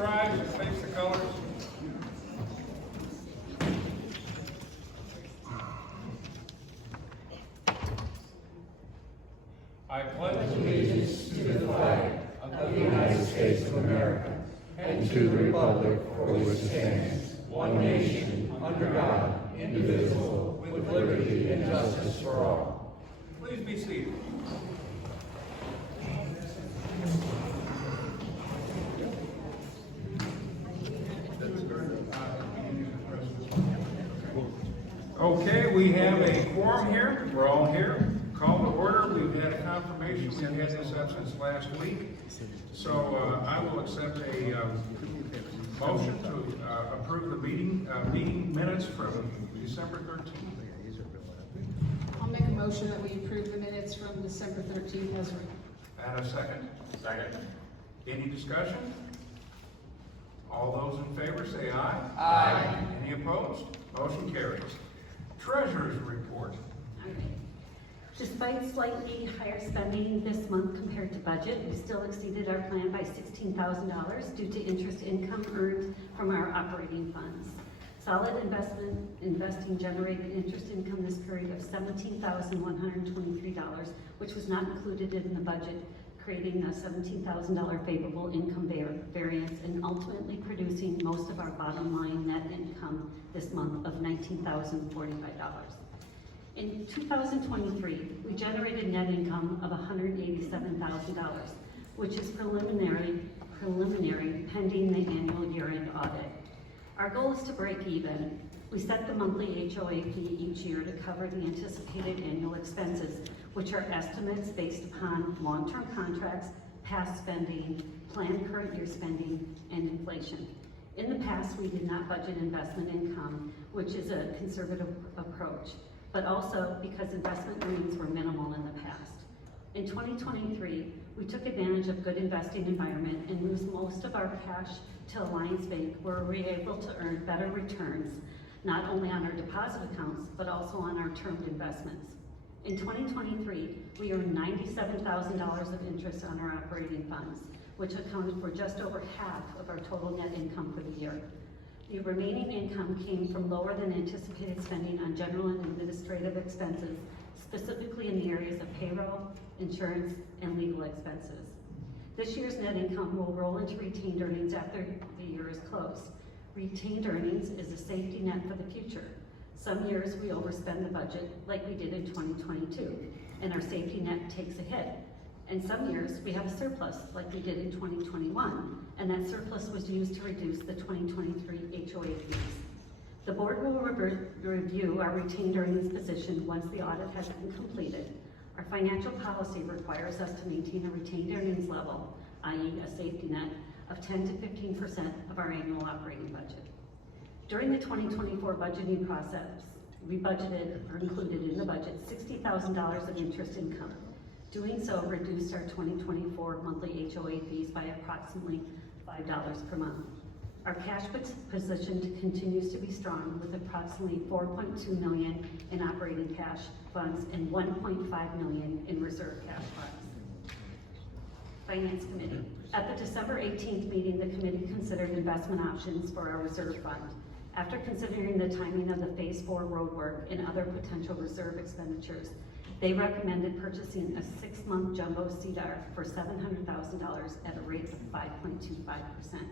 rise and face the colors. I pledge Allegiance to the flag of the United States of America and to the republic for which it stands, one nation, under God, indivisible, with liberty and justice for all. Please be seated. Okay, we have a quorum here. We're all here. Call to order. We've had a confirmation. We had this up since last week. So I will accept a motion to approve the meeting minutes from December 13th. I'll make a motion that we approve the minutes from December 13th as written. And a second? Second. Any discussion? All those in favor say aye. Aye. Any opposed? Motion carries. Treasurer's report. Despite slightly higher spending this month compared to budget, we still exceeded our plan by $16,000 due to interest income earned from our operating funds. Solid investing generated interest income this period of $17,123, which was not included in the budget, creating a $17,000 favorable income variance and ultimately producing most of our bottom line net income this month of $19,045. In 2023, we generated net income of $187,000, which is preliminary pending the annual year-end audit. Our goal is to break even. We set the monthly HOA fee each year to cover the anticipated annual expenses, which are estimates based upon long-term contracts, past spending, planned current year spending, and inflation. In the past, we did not budget investment income, which is a conservative approach, but also because investment earnings were minimal in the past. In 2023, we took advantage of good investing environment and moved most of our cash to Alliance Bank, where we were able to earn better returns, not only on our deposit accounts, but also on our termed investments. In 2023, we earned $97,000 of interest on our operating funds, which accounted for just over half of our total net income for the year. The remaining income came from lower than anticipated spending on general and administrative expenses, specifically in the areas of payroll, insurance, and legal expenses. This year's net income will roll into retained earnings after the year is closed. Retained earnings is a safety net for the future. Some years we overspend the budget, like we did in 2022, and our safety net takes a hit. And some years we have a surplus, like we did in 2021, and that surplus was used to reduce the 2023 HOA fees. The board will review our retained earnings position once the audit has been completed. Our financial policy requires us to maintain a retained earnings level, i.e. a safety net, of 10 to 15% of our annual operating budget. During the 2024 budgeting process, we budgeted or included in the budget $60,000 of interest income. Doing so reduced our 2024 monthly HOA fees by approximately $5 per month. Our cash position continues to be strong with approximately $4.2 million in operating cash funds and $1.5 million in reserve cash funds. Finance Committee. At the December 18th meeting, the committee considered investment options for our reserve fund. After considering the timing of the Phase 4 road work and other potential reserve expenditures, they recommended purchasing a 6-month jumbo CDR for $700,000 at a rate of 5.25%,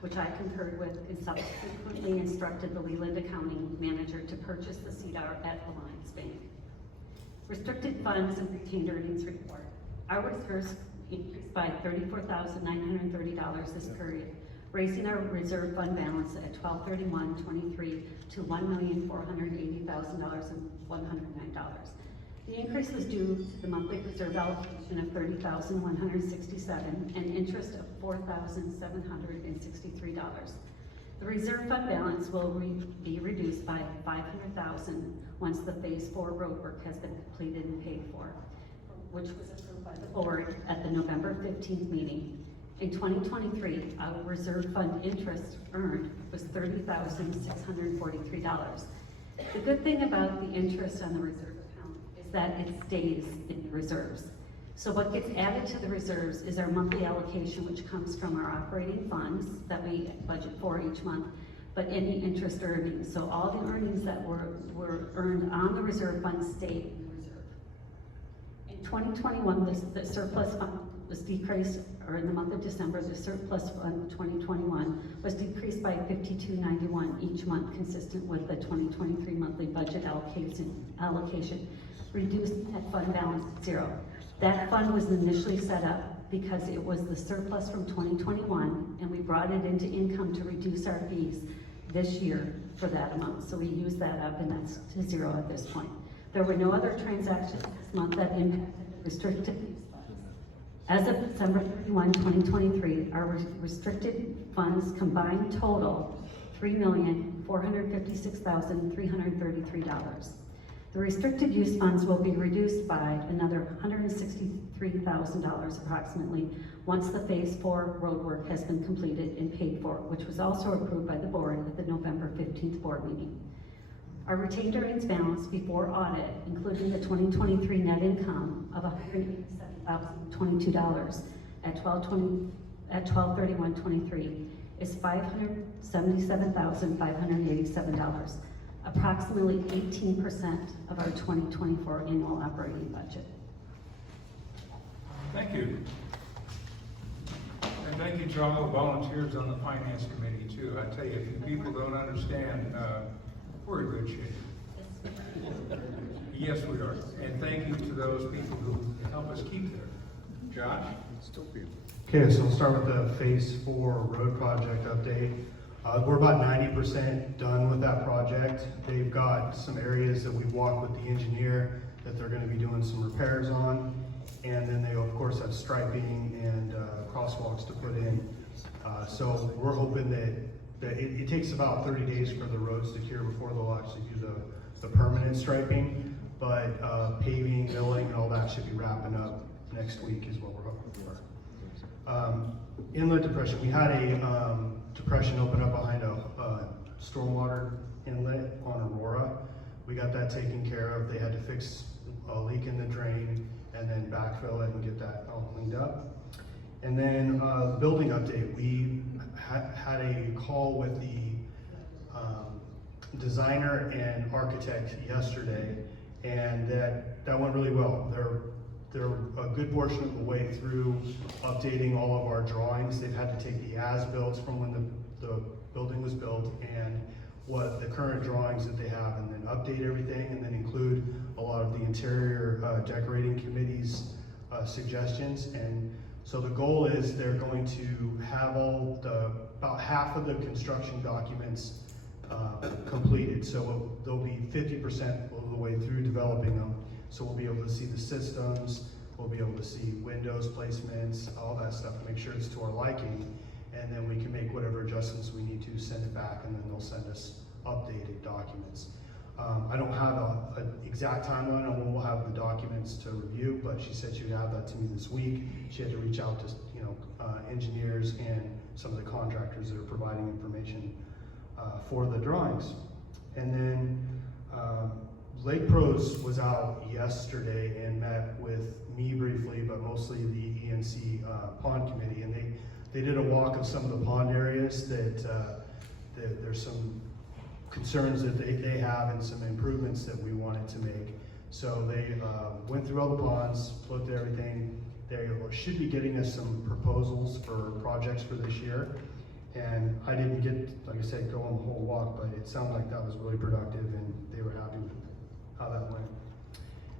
which I concurred with and subsequently instructed the Leland accounting manager to purchase the CDR at Alliance Bank. Restricted funds and retained earnings report. Our reserves increased by $34,930 this period, raising our reserve fund balance at 12/31/23 to $1,480,109. The increase was due to the monthly reserve allocation of $30,167 and interest of $4,763. The reserve fund balance will be reduced by $500,000 once the Phase 4 road work has been completed and paid for, which was approved by the board at the November 15th meeting. In 2023, our reserve fund interest earned was $30,643. The good thing about the interest on the reserve account is that it stays in the reserves. So what gets added to the reserves is our monthly allocation, which comes from our operating funds that we budget for each month, but any interest earnings. So all the earnings that were earned on the reserve fund stay in the reserve. In 2021, the surplus fund was decreased, or in the month of December, the surplus fund 2021 was decreased by $52.91 each month, consistent with the 2023 monthly budget allocation, reducing that fund balance to zero. That fund was initially set up because it was the surplus from 2021, and we brought it into income to reduce our fees this year for that amount. So we used that up, and that's to zero at this point. There were no other transactions this month that impacted the restricted fees funds. As of December 31, 2023, our restricted funds combined total $3,456,333. The restricted use funds will be reduced by another $163,000 approximately once the Phase 4 road work has been completed and paid for, which was also approved by the board at the November 15th board meeting. Our retained earnings balance before audit, including the 2023 net income of $187,022 at 12/31/23, is $577,587. Approximately 18% of our 2024 annual operating budget. Thank you. And thank you to all the volunteers on the finance committee too. I tell you, if you people don't understand, we're in good shape. Yes, we are. And thank you to those people who help us keep there. Josh? Okay, so we'll start with the Phase 4 road project update. We're about 90% done with that project. They've got some areas that we've walked with the engineer that they're going to be doing some repairs on. And then they, of course, have striping and crosswalks to put in. So we're hoping that it takes about 30 days for the roads to cure before they'll actually do the permanent striping. But paving, milling, and all that should be wrapping up next week is what we're hoping for. Inlet depression. We had a depression open up behind a stormwater inlet on Aurora. We got that taken care of. They had to fix a leak in the drain and then backfill it and get that all cleaned up. And then building update. We had a call with the designer and architect yesterday, and that went really well. They're a good portion of the way through updating all of our drawings. They've had to take the as-builts from when the building was built and what the current drawings that they have, and then update everything, and then include a lot of the interior decorating committee's suggestions. And so the goal is they're going to have about half of the construction documents completed. So they'll be 50% of the way through developing them. So we'll be able to see the systems, we'll be able to see windows placements, all that stuff, to make sure it's to our liking. And then we can make whatever adjustments we need to, send it back, and then they'll send us updated documents. I don't have an exact timeline on when we'll have the documents to review, but she said she would have that to me this week. She had to reach out to engineers and some of the contractors that are providing information for the drawings. And then Lake Pros was out yesterday and met with me briefly, but mostly the ENC pond committee, and they did a walk of some of the pond areas that there's some concerns that they have and some improvements that we wanted to make. So they went through all the ponds, looked at everything. They should be getting us some proposals for projects for this year. And I didn't get, like I said, go on the whole walk, but it sounded like that was really productive and they were happy with how that went.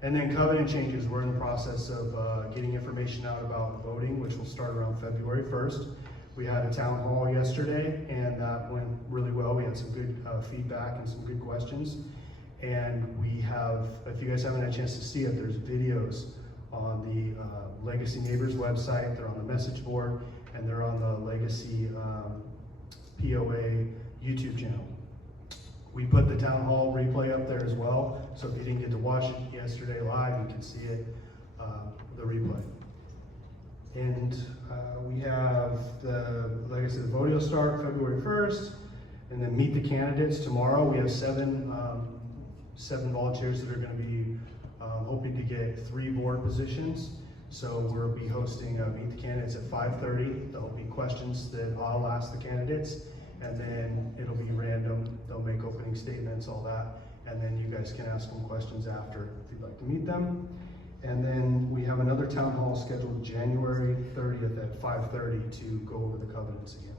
And then covenant changes. We're in the process of getting information out about voting, which will start around February 1st. We had a town hall yesterday, and that went really well. We had some good feedback and some good questions. And we have, if you guys haven't had a chance to see it, there's videos on the Legacy Neighbors website. They're on the message board, and they're on the Legacy POA YouTube channel. We put the town hall replay up there as well, so if you didn't get to watch it yesterday live, you can see it, the replay. And we have like I said, the voting will start February 1st, and then meet the candidates tomorrow. We have seven volunteers that are going to be hoping to get 3 board positions. So we'll be hosting Meet the Candidates at 5:30. There'll be questions that I'll ask the candidates, and then it'll be random. They'll make opening statements, all that, and then you guys can ask them questions after if you'd like to meet them. And then we have another town hall scheduled January 30th at 5:30 to go over the covenants again.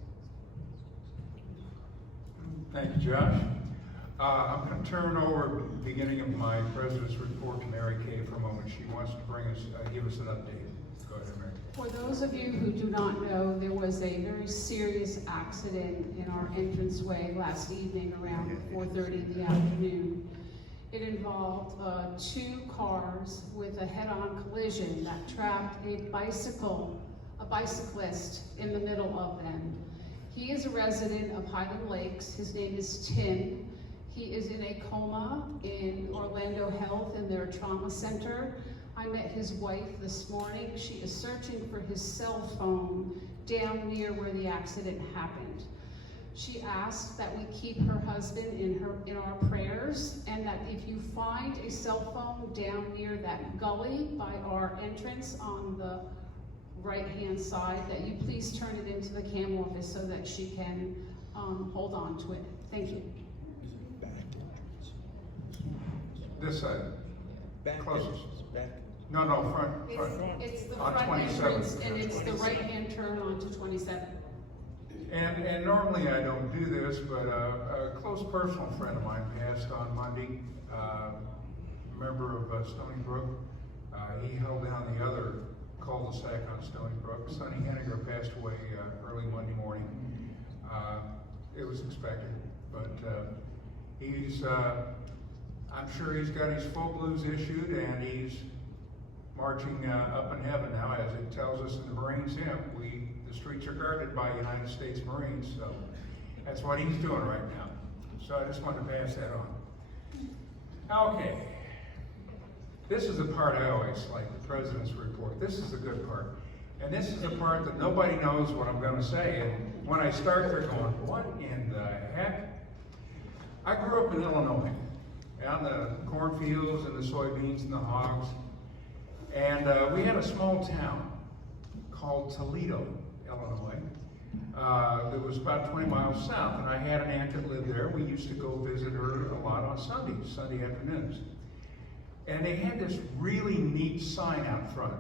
Thank you, Josh. I'm going to turn over the beginning of my president's report to Mary Kay for a moment. She wants to give us an update. Go ahead, Mary. For those of you who do not know, there was a very serious accident in our entranceway last evening around 4:30 in the afternoon. It involved 2 cars with a head-on collision that trapped a bicyclist in the middle of them. He is a resident of Highland Lakes. His name is Tim. He is in a coma in Orlando Health in their trauma center. I met his wife this morning. She is searching for his cell phone down near where the accident happened. She asked that we keep her husband in our prayers, and that if you find a cell phone down near that gully by our entrance on the right-hand side, that you please turn it into the CAM office so that she can hold on to it. Thank you. This side. Back Closest. Back. No, front. It's the On front 27. entrance, and it's the right-hand turn onto 27. And normally I don't do this, but a close personal friend of mine passed on Monday, a member of Stony Brook. He held down the other cul-de-sac on Stony Brook. Sonny Henniger passed away early Monday morning. It was expected, but he's, I'm sure he's got his full blues issued, and he's marching up in heaven now, as it tells us in the Marines hymn. The streets are guarded by United States Marines, so that's what he's doing right now. So I just wanted to pass that on. Okay. This is the part I always like, the President's report. This is the good part. And this is the part that nobody knows what I'm going to say. And when I start, they're going, what in the heck? I grew up in Illinois, out in the cornfields and the soybeans and the hogs. And we had a small town called Toledo, Illinois. That was about 20 miles south, and I had an aunt that lived there. We used to go visit her a lot on Sundays, Sunday afternoons. And they had this really neat sign out front.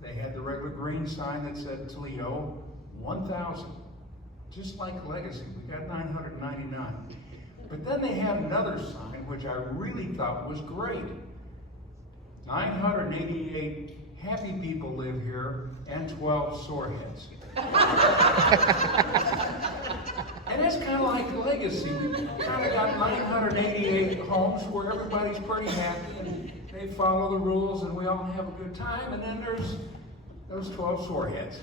They had the regular green sign that said Toledo 1000, just like Legacy. We got 999. But then they had another sign, which I really thought was great. 988 happy people live here, and 12 soreheads. And that's kind of like Legacy. We kind of got 988 homes where everybody's pretty happy, and they follow the rules, and we all have a good time. And then there's those 12 soreheads.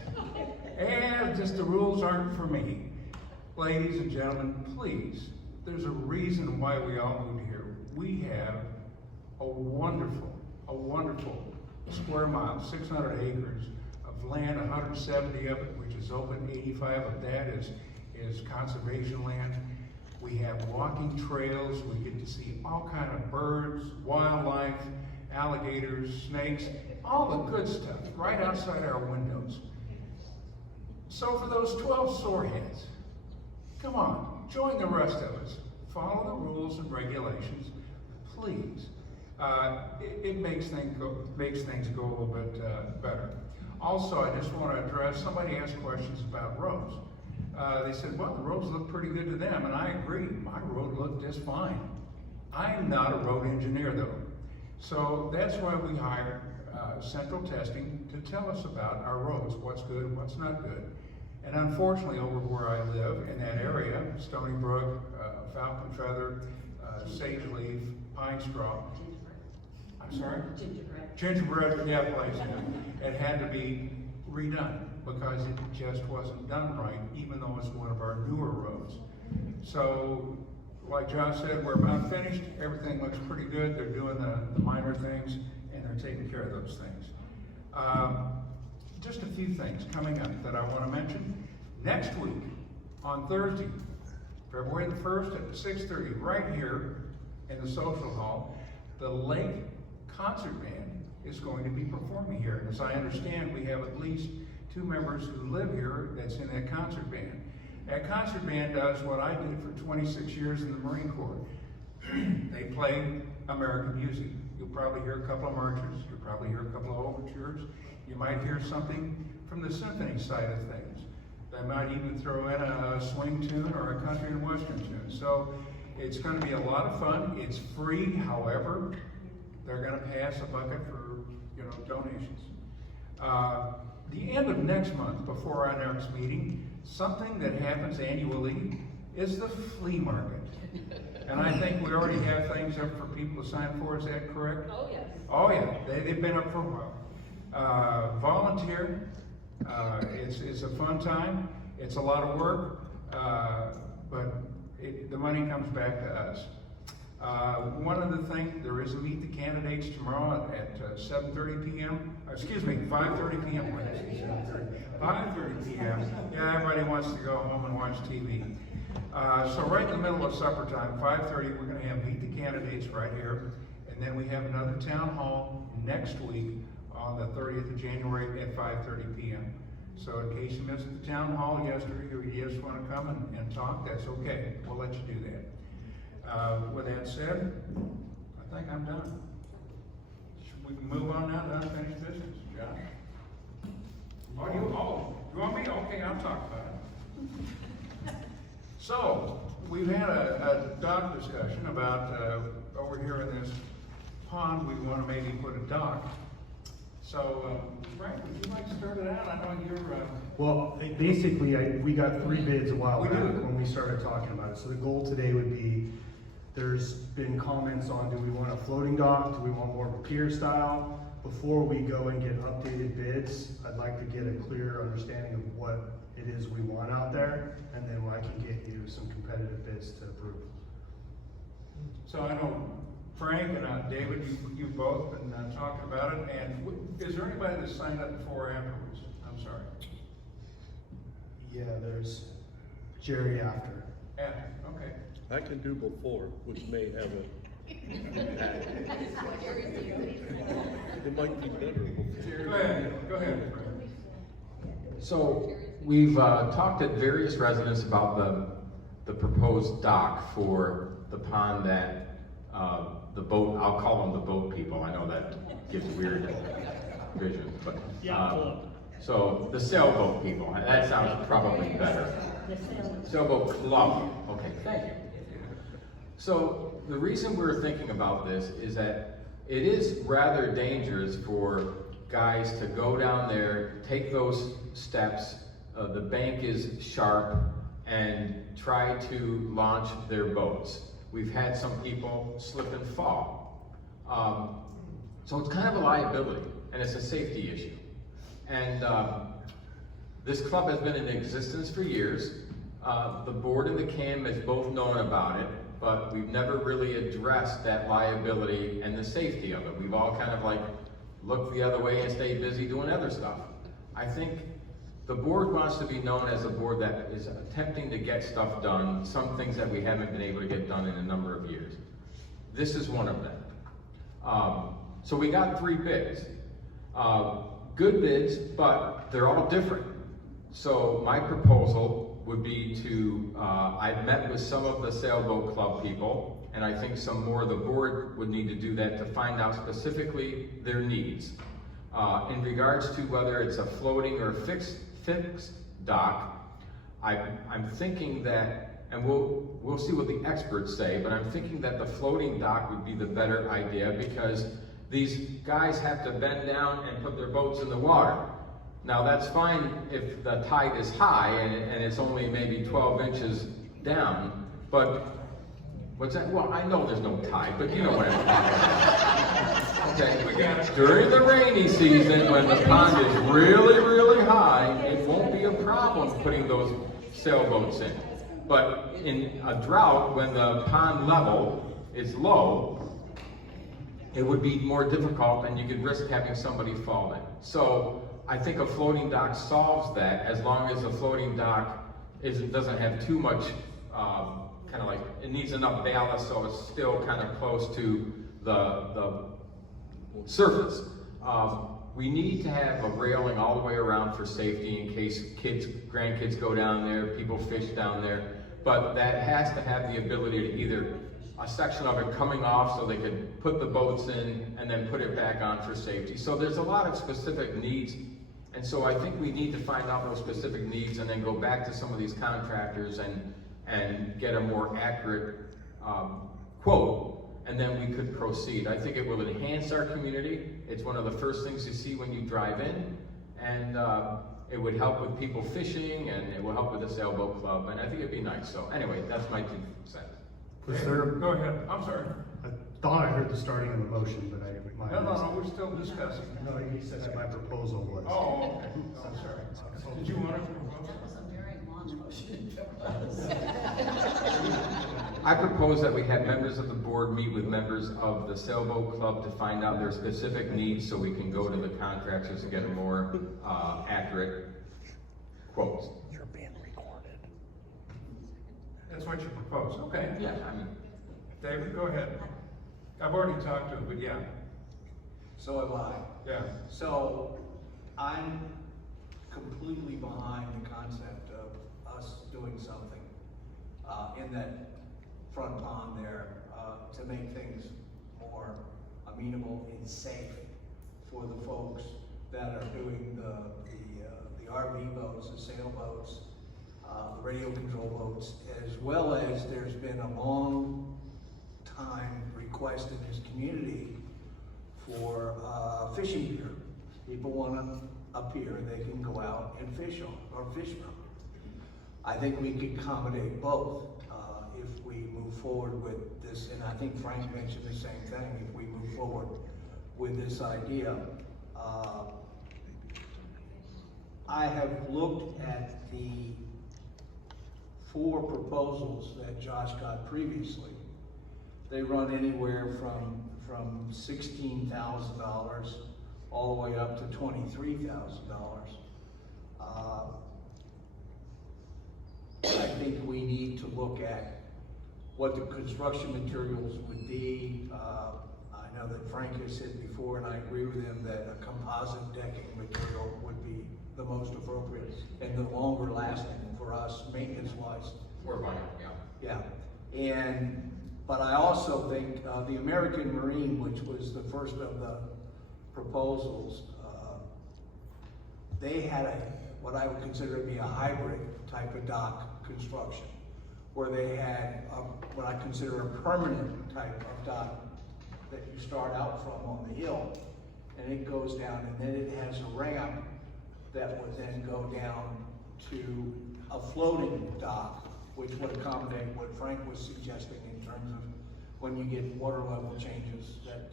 And just the rules aren't for me. Ladies and gentlemen, please, there's a reason why we all moved here. We have a wonderful square mile, 600 acres of land, 170 of it, which is open, 85 of that is conservation land. We have walking trails, we get to see all kind of birds, wildlife, alligators, snakes, all the good stuff right outside our windows. So for those 12 soreheads, come on, join the rest of us. Follow the rules and regulations, please. It makes things go a little bit better. Also, I just want to address, somebody asked questions about roads. They said, well, the roads look pretty good to them, and I agree. My road looked just fine. I'm not a road engineer, though. So that's why we hired Central Testing to tell us about our roads, what's good, what's not good. And unfortunately, over where I live, in that area, Stony Brook, Falcon Feather, Sage Leaf, Pine Straw, I'm sorry? Gingerbread, yeah, place. It had to be redone because it just wasn't done right, even though it's one of our newer roads. So, like Josh said, we're about finished. Everything looks pretty good. They're doing the minor things, and they're taking care of those things. Just a few things coming up that I want to mention. Next week, on Thursday, February the 1st at 6:30, right here in the social hall, the Lake Concert Band is going to be performing here. And as I understand, we have at least 2 members who live here that's in that concert band. That concert band does what I did for 26 years in the Marine Corps. They play American music. You'll probably hear a couple of marches, you'll probably hear a couple of overtures, you might hear something from the symphony side of things. They might even throw in a swing tune or a country and western tune. So it's going to be a lot of fun. It's free, however, they're going to pass a bucket for, donations. The end of next month, before our next meeting, something that happens annually is the flea market. And I think we already have things up for people to sign for, is that correct? Oh, yes. Oh, yeah, they've been up for a while. Volunteer, it's a fun time, it's a lot of work, but the money comes back to us. One of the things, there is a Meet the Candidates tomorrow at 7:30 p.m. Excuse me, 5:30 p.m. What did I say? 7:30. 5:30 p.m. Yeah, everybody wants to go home and watch TV. So right in the middle of supper time, 5:30, we're going to have Meet the Candidates right here. And then we have another town hall next week on the 30th of January at 5:30 p.m. So in case you missed the town hall yesterday or you just want to come and talk, that's okay. We'll let you do that. With that said, I think I'm done. Should we move on now to unfinished business? Josh? You want me? Okay, I'll talk about it. So, we've had a dock discussion about over here in this pond, we want to maybe put a dock. So, Frank, would you like to start it out? I know you're... Well, basically, we got 3 bids a while We back did. when we started talking about it. So the goal today would be, there's been comments on, do we want a floating dock? Do we want more of a pier style? Before we go and get updated bids, I'd like to get a clear understanding of what it is we want out there, and then I can get you some competitive bids to approve. So I know Frank and David, you've both been talking about it, and is there anybody that signed up before or afterwards? I'm sorry. Yeah, there's Jerry after. After, okay. I can do before, which may have a, it might be better before. Go ahead, Frank. So we've talked at various residents about the proposed dock for the pond that the boat, I'll call them the boat people. I know that gives weird vision, but so the sailboat people. That sounds probably better. Sailboat club. Okay, thank you. So the reason we're thinking about this is that it is rather dangerous for guys to go down there, take those steps, the bank is sharp, and try to launch their boats. We've had some people slip and fall. So it's kind of a liability, and it's a safety issue. And this club has been in existence for years. The board and the CAM has both known about it, but we've never really addressed that liability and the safety of it. We've all kind of like looked the other way and stayed busy doing other stuff. I think the board wants to be known as a board that is attempting to get stuff done, some things that we haven't been able to get done in a number of years. This is one of them. So we got 3 bids. Good bids, but they're all different. So my proposal would be to, I've met with some of the sailboat club people, and I think some more of the board would need to do that to find out specifically their needs. In regards to whether it's a floating or fixed dock, I'm thinking that, and we'll see what the experts say, but I'm thinking that the floating dock would be the better idea because these guys have to bend down and put their boats in the water. Now that's fine if the tide is high and it's only maybe 12 inches down, but what's that? Well, I know there's no tide, but you know what I'm talking about. Okay, during the rainy season when the pond is really, really high, it won't be a problem putting those sailboats in. But in a drought, when the pond level is low, it would be more difficult and you could risk having somebody fall in. So I think a floating dock solves that as long as a floating dock doesn't have too much, kind of like, it needs enough ballast so it's still kind of close to the surface. We need to have a railing all the way around for safety in case grandkids go down there, people fish down there. But that has to have the ability to either a section of it coming off so they can put the boats in and then put it back on for safety. So there's a lot of specific needs. And so I think we need to find out those specific needs and then go back to some of these contractors and get a more accurate quote. And then we could proceed. I think it will enhance our community. It's one of the first things you see when you drive in, and it would help with people fishing, and it will help with the sailboat club, and I think it'd be nice. So anyway, that's my 2 cents. Was there, Go ahead, I'm sorry. I thought I heard the starting of the motion, but I might have missed No, it. we're still discussing. No, you said that my proposal was. Oh, okay, I'm sorry. Did you want to propose? That was a very long motion. I propose that we have members of the board meet with members of the sailboat club to find out their specific needs so we can go to the contractors and get a more accurate quotes. You're being recorded. That's what you propose, okay. Yeah, I mean, David, go ahead. I've already talked to him, but yeah, So have I. yeah. So I'm completely behind the concept of us doing something in that front pond there to make things more amenable and safe for the folks that are doing the RV boats, the sailboats, the radio control boats, as well as there's been a long time request in this community for fishing gear. People want to appear, they can go out and fish on, or fish from. I think we could accommodate both if we move forward with this, and I think Frank mentioned the same thing, if we move forward with this idea. I have looked at the 4 proposals that Josh got previously. They run anywhere from $16,000 all the way up to $23,000. I think we need to look at what the construction materials would be. I know that Frank has said before, and I agree with him, that a composite decking material would be the most appropriate and the longer lasting for us maintenance-wise. we're fine, yeah. Yeah, but I also think the American Marine, which was the first of the proposals, they had what I would consider to be a hybrid type of dock construction, where they had what I consider a permanent type of dock that you start out from on the hill, and it goes down, and then it has a ramp that would then go down to a floating dock, which would accommodate what Frank was suggesting in terms of when you get water level changes, that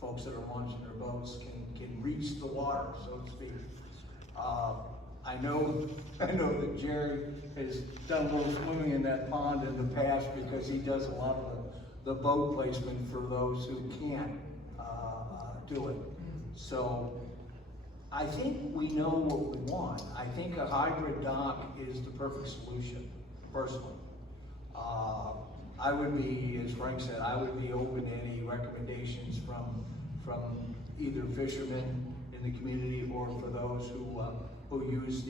folks that are launching their boats can reach the water, so to speak. I know that Jerry has done a little swimming in that pond in the past because he does a lot of the boat placement for those who can't do it. So I think we know what we want. I think a hybrid dock is the perfect solution, personally. I would be, as Frank said, I would be open to any recommendations from either fishermen in the community or for those who use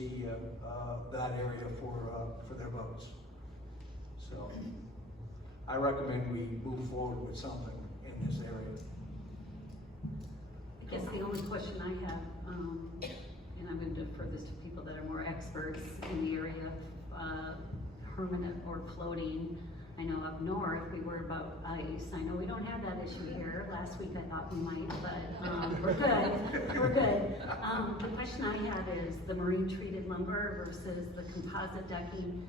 that area for their boats. So I recommend we move forward with something in this area. I guess the only question I have, and I'm going to defer this to people that are more experts in the area of permanent or floating. I know up north we were about ice. I know we don't have that issue here. Last week I thought we might, but we're good. We're good. The question I have is the marine treated lumber versus the composite decking.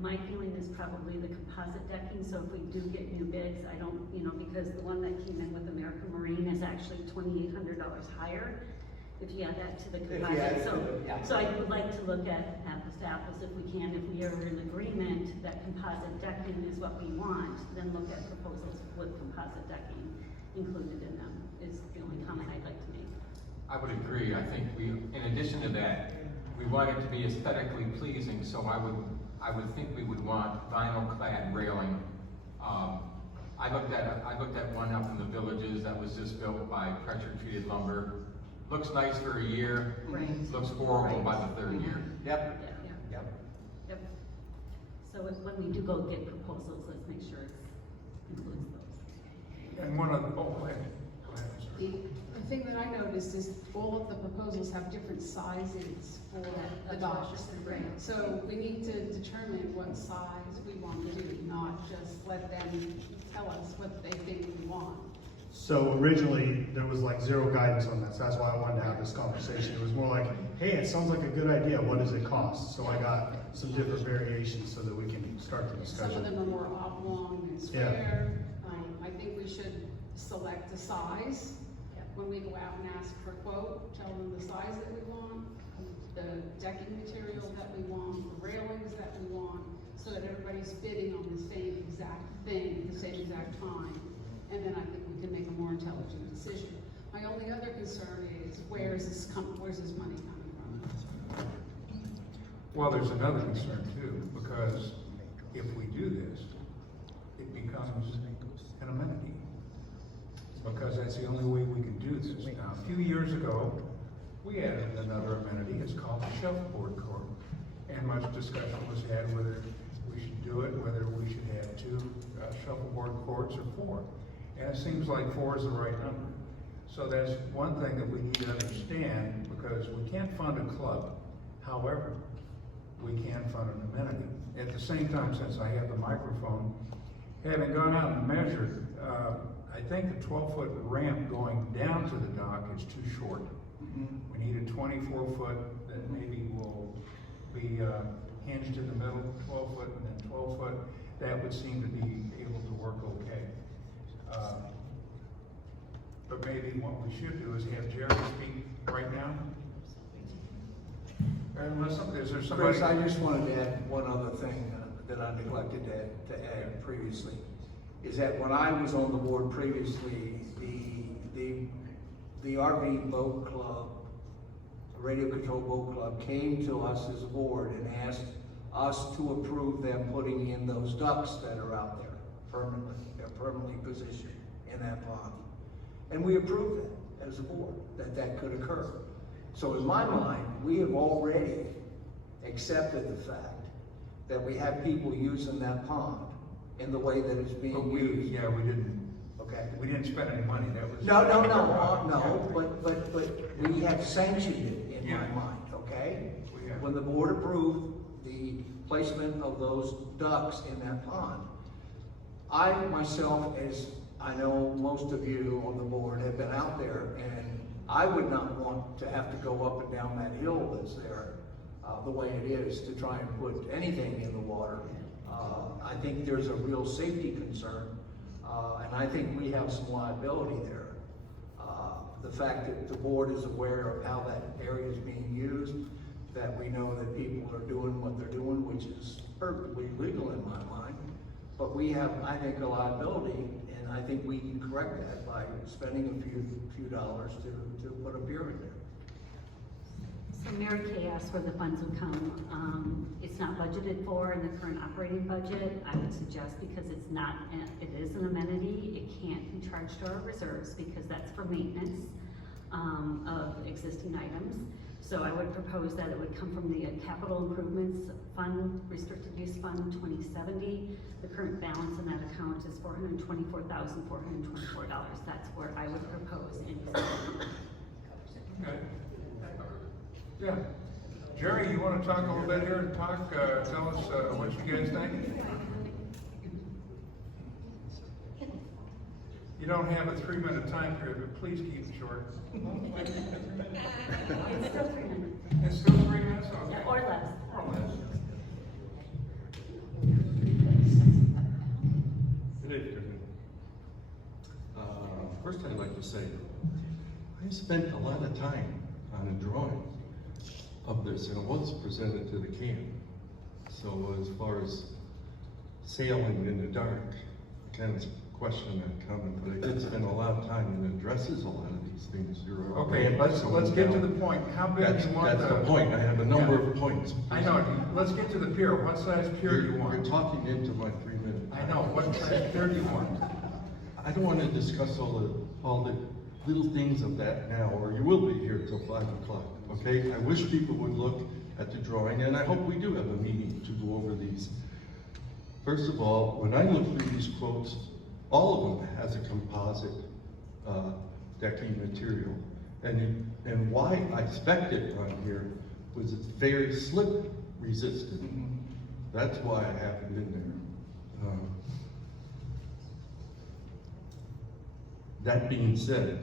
My feeling is probably the composite decking, so if we do get new bids, I don't, because the one that came in with American Marine is actually $2,800 higher if you add that to the composite. So I would like to look at apples to apples if we can. If we are in agreement that composite decking is what we want, then look at proposals with composite decking included in them, is the only comment I'd like to make. I would agree. I think in addition to that, we want it to be aesthetically pleasing, so I would think we would want vinyl clad railing I looked at one up in the Villages that was just built by pressure treated lumber. Looks nice for a year, Right. looks horrible by the third year. Yep, Yeah. yep. Yep. So when we do go get proposals, let's make sure it includes those. And one of the, oh, go ahead. Go ahead, sir. The thing that I noticed is all of the proposals have different sizes for the docks. So we need to determine what size we want to do, not just let them tell us what they think we want. So originally, there was like zero guidance on that, so that's why I wanted to have this conversation. It was more like, hey, it sounds like a good idea, what does it cost? So I got some different variations so that we can start the Some of discussion. them are more oblong and square. I think we should select a size. When we go out and ask for a quote, tell them the size that we want, the decking material that we want, the railings that we want, so that everybody's bidding on the same exact thing at the same exact time. And then I think we can make a more intelligent decision. My only other concern is where's this money coming from? Well, there's another concern too, because if we do this, it becomes an amenity. Because that's the only way we can do this. Now, a few years ago, we added another amenity, it's called the shuffleboard court. And much discussion was had whether we should do it, whether we should have 2 shuffleboard courts or 4. And it seems like 4 is the right number. So that's one thing that we need to understand, because we can't fund a club. However, we can fund an amenity. At the same time, since I have the microphone, having gone out and measured, I think the 12-foot ramp going down to the dock is too short. We need a 24-foot that maybe will be hinged in the middle, 12-foot and then 12-foot. That would seem to be able to work okay. But maybe what we should do is have Jerry speak right now. Unless, is there somebody? Chris, I just wanted to add one other thing that I neglected to add previously, is that when I was on the board previously, the RV Boat Club, Radio Control Boat Club, came to us as a board and asked us to approve them putting in those ducks that are out there permanently. They're permanently positioned in that pond. And we approved it as a board, that could occur. So in my mind, we have already accepted the fact that we have people using that pond in the way that it's being used. Yeah, we didn't. Okay. We didn't spend any money, that was. No, but we have sanctioned it in my Yeah. mind, okay? We have. When the board approved the placement of those ducks in that pond, I myself, as I know most of you on the board have been out there, and I would not want to have to go up and down that hill that's there, the way it is, to try and put anything in the water. I think there's a real safety concern, and I think we have some liability there. The fact that the board is aware of how that area is being used, that we know that people are doing what they're doing, which is perfectly legal in my mind, but we have, I think, a liability, and I think we can correct that by spending a few dollars to put a pier in there. So Mary Kay asked where the funds would come. It's not budgeted for in the current operating budget. I would suggest, because it is an amenity, it can't be charged to our reserves because that's for maintenance of existing items. So I would propose that it would come from the capital improvements fund, restricted use fund 2070. The current balance in that account is $424,424. That's where I would propose in. Okay. Yeah. Jerry, you want to talk a little bit here and talk, tell us what you guys think? You don't have a 3-minute time period, but please keep it short. It's still 3 minutes. It's still 3 minutes? Okay. Yeah, or less. Or less. Good afternoon. First I'd like to say, I spent a lot of time on a drawing of this, and it was presented to the camp. So as far as sailing in the dark, kind of question that comment, but I did spend a lot of time, and it addresses a lot of these things. Okay, let's get to the point. How big do you want That's the point. I have a number of points. I know. Let's get to the pier. What size pier do you want? You're talking into my 3 minutes. I know. What size pier do you want? I don't want to discuss all the little things of that now, or you will be here till 5 o'clock, okay? I wish people would look at the drawing, and I hope we do have a meeting to go over these. First of all, when I look through these quotes, all of them has a composite decking material. And why I spec'd it on here was it's very slip resistant. That's why I have it in there. That being said,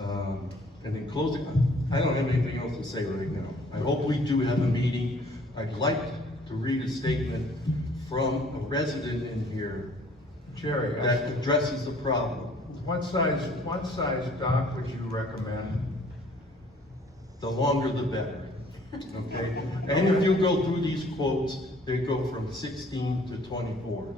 and in closing, I don't have anything else to say right now. I hope we do have a meeting. I'd like to read a statement from a resident in here Jerry, that addresses the problem. what size dock would you recommend? The longer the better, okay? And if you go through these quotes, they go from 16 to 24,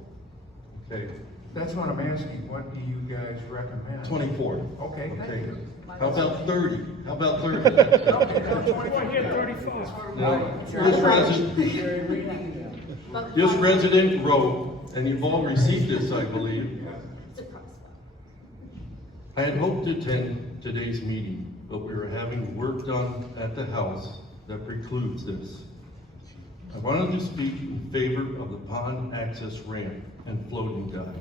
okay? That's what I'm asking, what do you guys recommend? 24. Okay, thank Okay. you. How about 30? How about 30? Okay, no, 25. Now, this resident wrote, and you've all received this, I believe. I had hoped to attend today's meeting, but we were having work done at the house that precludes this. I wanted to speak in favor of the pond access ramp and floating dock.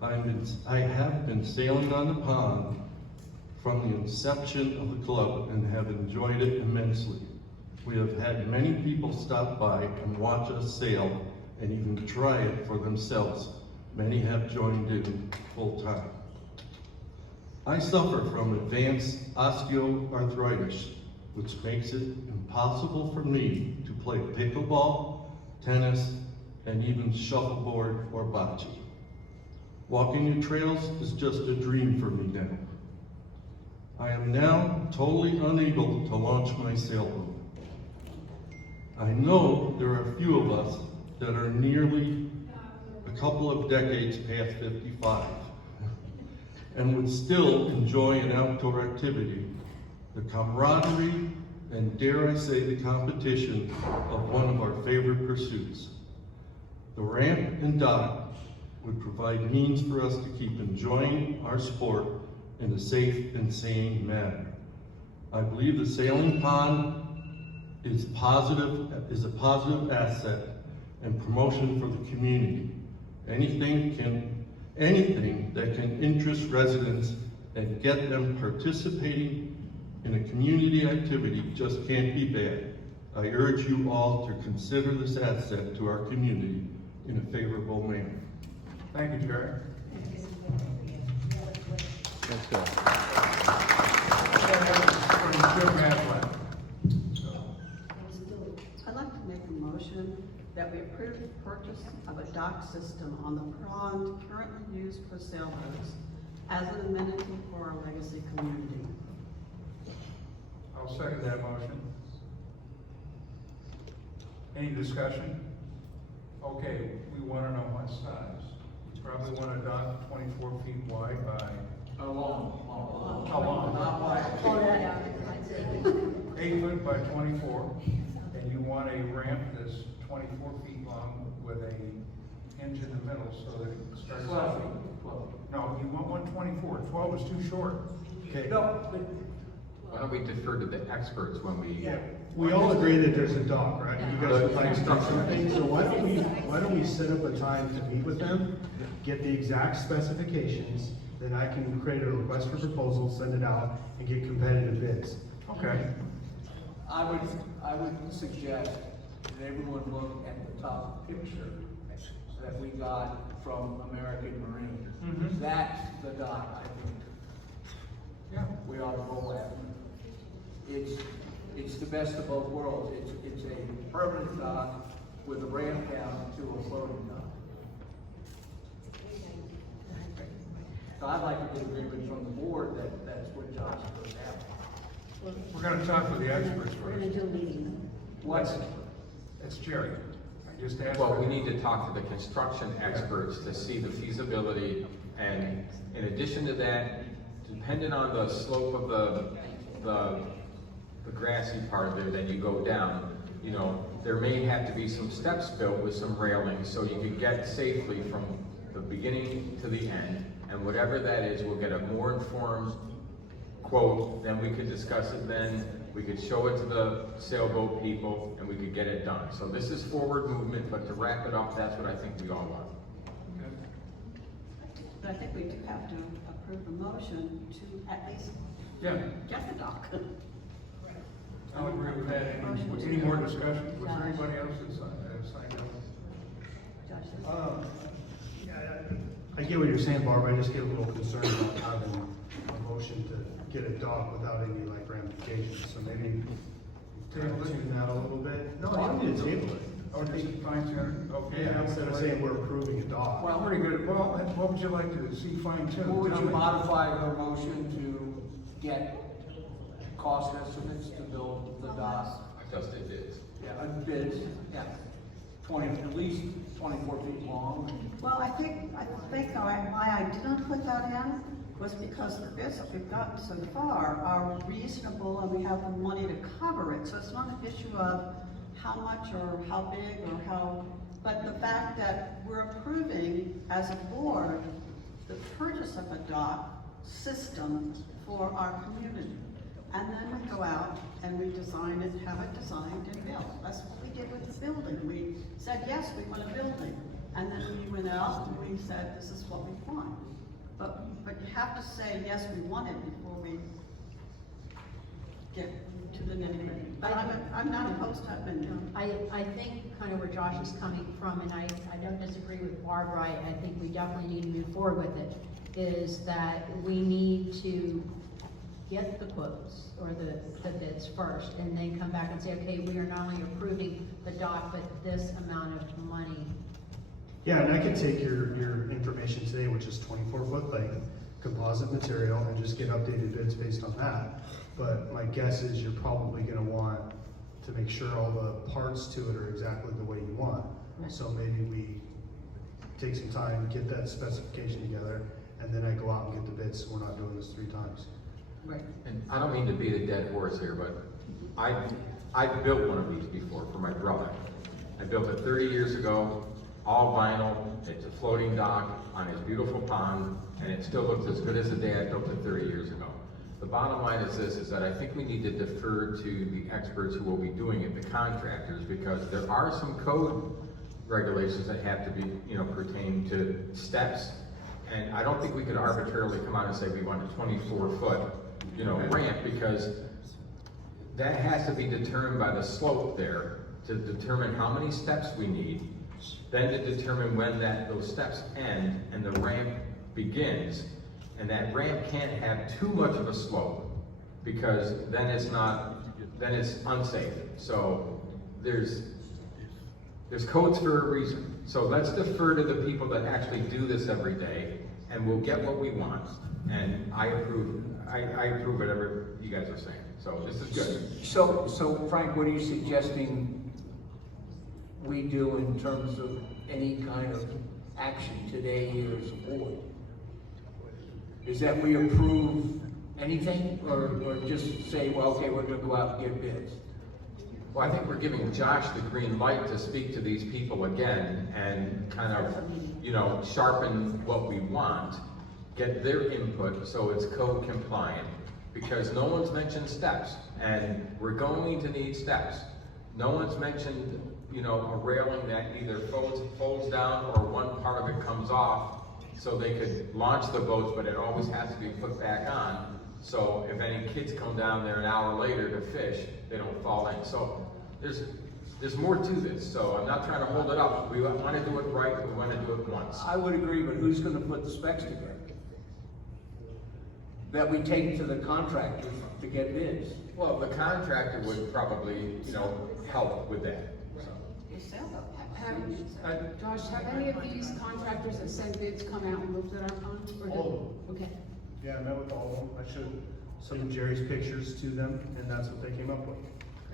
I have been sailing on the pond from the inception of the club and have enjoyed it immensely. We have had many people stop by and watch us sail and even try it for themselves. Many have joined in full time. I suffer from advanced osteoarthritis, which makes it impossible for me to play pickleball, tennis, and even shuffleboard or bocce. Walking the trails is just a dream for me now. I am now totally unable to launch my sailboat. I know there are a few of us that are nearly a couple of decades past 55 and would still enjoy an outdoor activity, the camaraderie, and dare I say the competition of one of our favorite pursuits. The ramp and dock would provide means for us to keep enjoying our sport in a safe and sane manner. I believe the sailing pond is a positive asset and promotion for the community. Anything that can interest residents and get them participating in a community activity just can't be bad. I urge you all to consider this asset to our community in a favorable manner. Thank you, Jerry. Jim Maslin. I'd like to make a motion that we approve the purchase of a dock system on the pond currently used for sailboats as an amenity for our legacy community. I'll second that motion. Any discussion? Okay, we want to know what size. We probably want a dock 24 feet wide by, how long? Not wide. 8 foot by 24, and you want a ramp that's 24 feet long with a hinge in the middle so that it starts. 12 feet. No, you want one 24. 12 is too short. Okay. No, Why don't we defer to the experts when we? We all agree that there's a dock, right? You guys would like to do something, so why don't we set up a time to meet with them, get the exact specifications, then I can create a request for proposal, send it out, and get competitive bids. Okay. I would suggest that everyone look at the top picture that we got from American Marine. Mhm. That's the dock, I think, Yeah. we ought to go at. It's the best of both worlds. It's a permanent dock with a ramp down to a floating dock. So I'd like to get agreement from the board that that's what John's supposed to have. We're going to talk with the experts We're gonna first. do a meeting. What's, It's Jerry. I just asked. Well, we need to talk to the construction experts to see the feasibility, and in addition to that, depending on the slope of the grassy part of it, then you go down, you know, there may have to be some steps built with some railings so you can get safely from the beginning to the end, and whatever that is, we'll get a more informed quote, then we could discuss it then, we could show it to the sailboat people, and we could get it done. So this is forward movement, but to wrap it up, that's what I think we all want. But I think we do have to approve the motion to at least Yeah, get the dock. I'll agree with that. Any more discussion? Was there anybody else that signed up? Josh, Yeah, I get what you're saying, Barbara, I just get a little concerned about having a motion to get a dock without any like ramifications, so maybe tune that a little bit. No, you need to table it. Oh, just fine tune? Okay. Yeah, instead of saying we're approving a dock. Well, pretty good. Well, what would you like to see fine tune? Or would you modify her motion to get cost estimates to build the dock? I just did this. Yeah, bids, yeah, 20, at least 24 feet long. Well, I think why I didn't put that in was because the bids that we've gotten so far are reasonable and we have the money to cover it. So it's not an issue of how much or how big or how, but the fact that we're approving as a board the purchase of a dock system for our community. And then we go out and we design it, have it designed and built. That's what we did with the building. We said, yes, we want a building. And then we went out and we said, this is what we want. But you have to say, yes, we want it before we get to the nitty-gritty. But I'm not opposed to it. I think kind of where Josh is coming from, and I don't disagree with Barbara, I think we definitely need to move forward with it, is that we need to get the quotes or the bids first, and then come back and say, okay, we are not only approving the dock, but this amount of money. Yeah, and I could take your information today, which is 24-foot length, composite material, and just get updated bids based on that. But my guess is you're probably gonna want to make sure all the parts to it are exactly the way you want. So maybe we take some time, get that specification together, and then I go out and get the bids, so we're not doing this 3 times. Right. And I don't mean to beat a dead horse here, but I've built one of these before for my brother. I built it 30 years ago, all vinyl, it's a floating dock on his beautiful pond, and it still looks as good as the day I built it 30 years ago. The bottom line is this, is that I think we need to defer to the experts who will be doing it, the contractors, because there are some code regulations that have to be, pertain to steps. And I don't think we could arbitrarily come out and say we want a 24-foot, ramp, because that has to be determined by the slope there to determine how many steps we need, then to determine when those steps end and the ramp begins. And that ramp can't have too much of a slope, because then it's unsafe. So there's codes for a reason. So let's defer to the people that actually do this every day, and we'll get what we want. And I approve whatever you guys are saying. So this is good. So Frank, what are you suggesting we do in terms of any kind of action today here as a board? Is that we approve anything, or just say, well, okay, we're gonna go out and get bids? Well, I think we're giving Josh the green light to speak to these people again and kind of, sharpen what we want, get their input so it's code compliant, because no one's mentioned steps, and we're going to need steps. No one's mentioned, a railing that either folds down or one part of it comes off, so they could launch the boats, but it always has to be put back on. So if any kids come down there an hour later to fish, they don't fall in. So there's more to this. So I'm not trying to hold it up. We want to do it right. We want to do it once. I would agree, but who's gonna put the specs together? That we take to the contractor to get bids? Well, the contractor would probably, help with that. Josh, have any of these contractors that send bids come out and looked at our pond? Or did- All Okay. Yeah, I met with all of them. I showed some of Jerry's pictures to them, and that's what they came up with.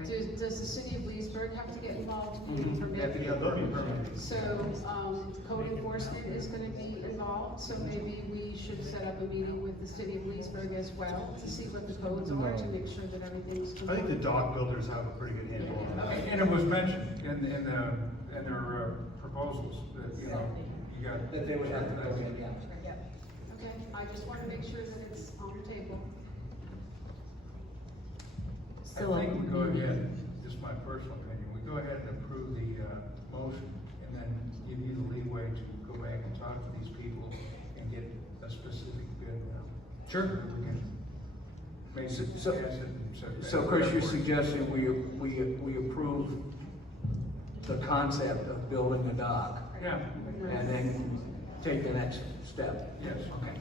Does the city of Leesburg have to get involved in They have to permit? get building permit. So, code enforcement is gonna be involved, so maybe we should set up a meeting with the city of Leesburg as well to see what the codes are, to make sure that everything's. I think the dock builders have a pretty good handle on that. And it was mentioned in their proposals that, you got. That they would have to go in, yeah. Okay. I just want to make sure that it's on the table. I think we go ahead, just my personal opinion, we go ahead and approve the motion and then give you the leeway to go back and talk to these people and get a specific bid now. Sure. We can make it, So- pass it, and set it So back. Chris, you're suggesting we approve the concept of building a dock Yeah, and then take the next step? yes, Okay.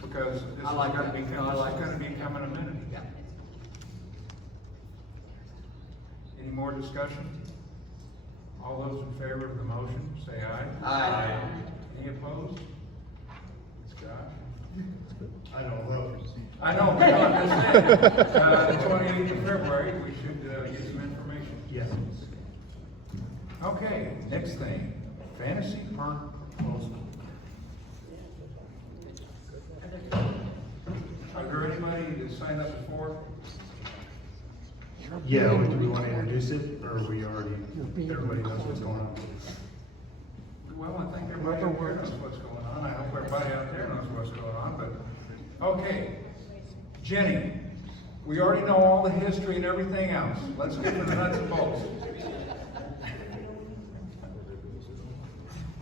because this is I like gonna that. become, I this like is that. gonna become an amenity. Yeah. Any more discussion? All those in favor of the motion, say aye. Aye. Any opposed? Scott? I don't know. I know, but I'm just saying, the 28th of February, we should get some information. Yes. Okay, next thing, fantasy park proposal. Are there anybody that signed up before? Yeah, do we want to introduce it, or we already, everybody knows what's going on? Well, I think everybody out there knows what's going on. I hope everybody out there knows what's going on, but, okay. Jenny, we already know all the history and everything else. Let's get to the nuts and bolts.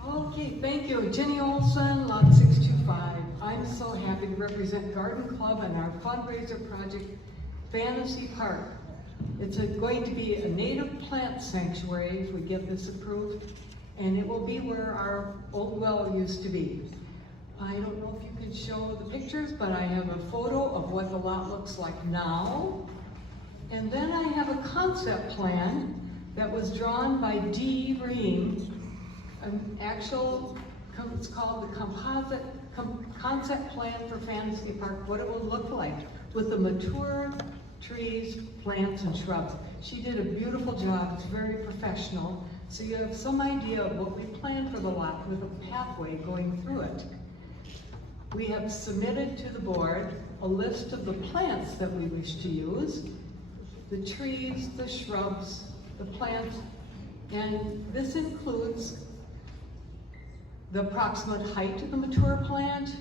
Okay, thank you. Jenny Olson, Lot 625. I'm so happy to represent Garden Club and our fundraiser project, Fantasy Park. It's going to be a native plant sanctuary if we get this approved, and it will be where our old well used to be. I don't know if you can show the pictures, but I have a photo of what the lot looks like now. And then I have a concept plan that was drawn by D. Ream, an actual, it's called the concept plan for Fantasy Park, what it will look like with the mature trees, plants, and shrubs. She did a beautiful job. It's very professional. So you have some idea of what we plan for the lot with a pathway going through it. We have submitted to the board a list of the plants that we wish to use, the trees, the shrubs, the plants, and this includes the approximate height of the mature plant.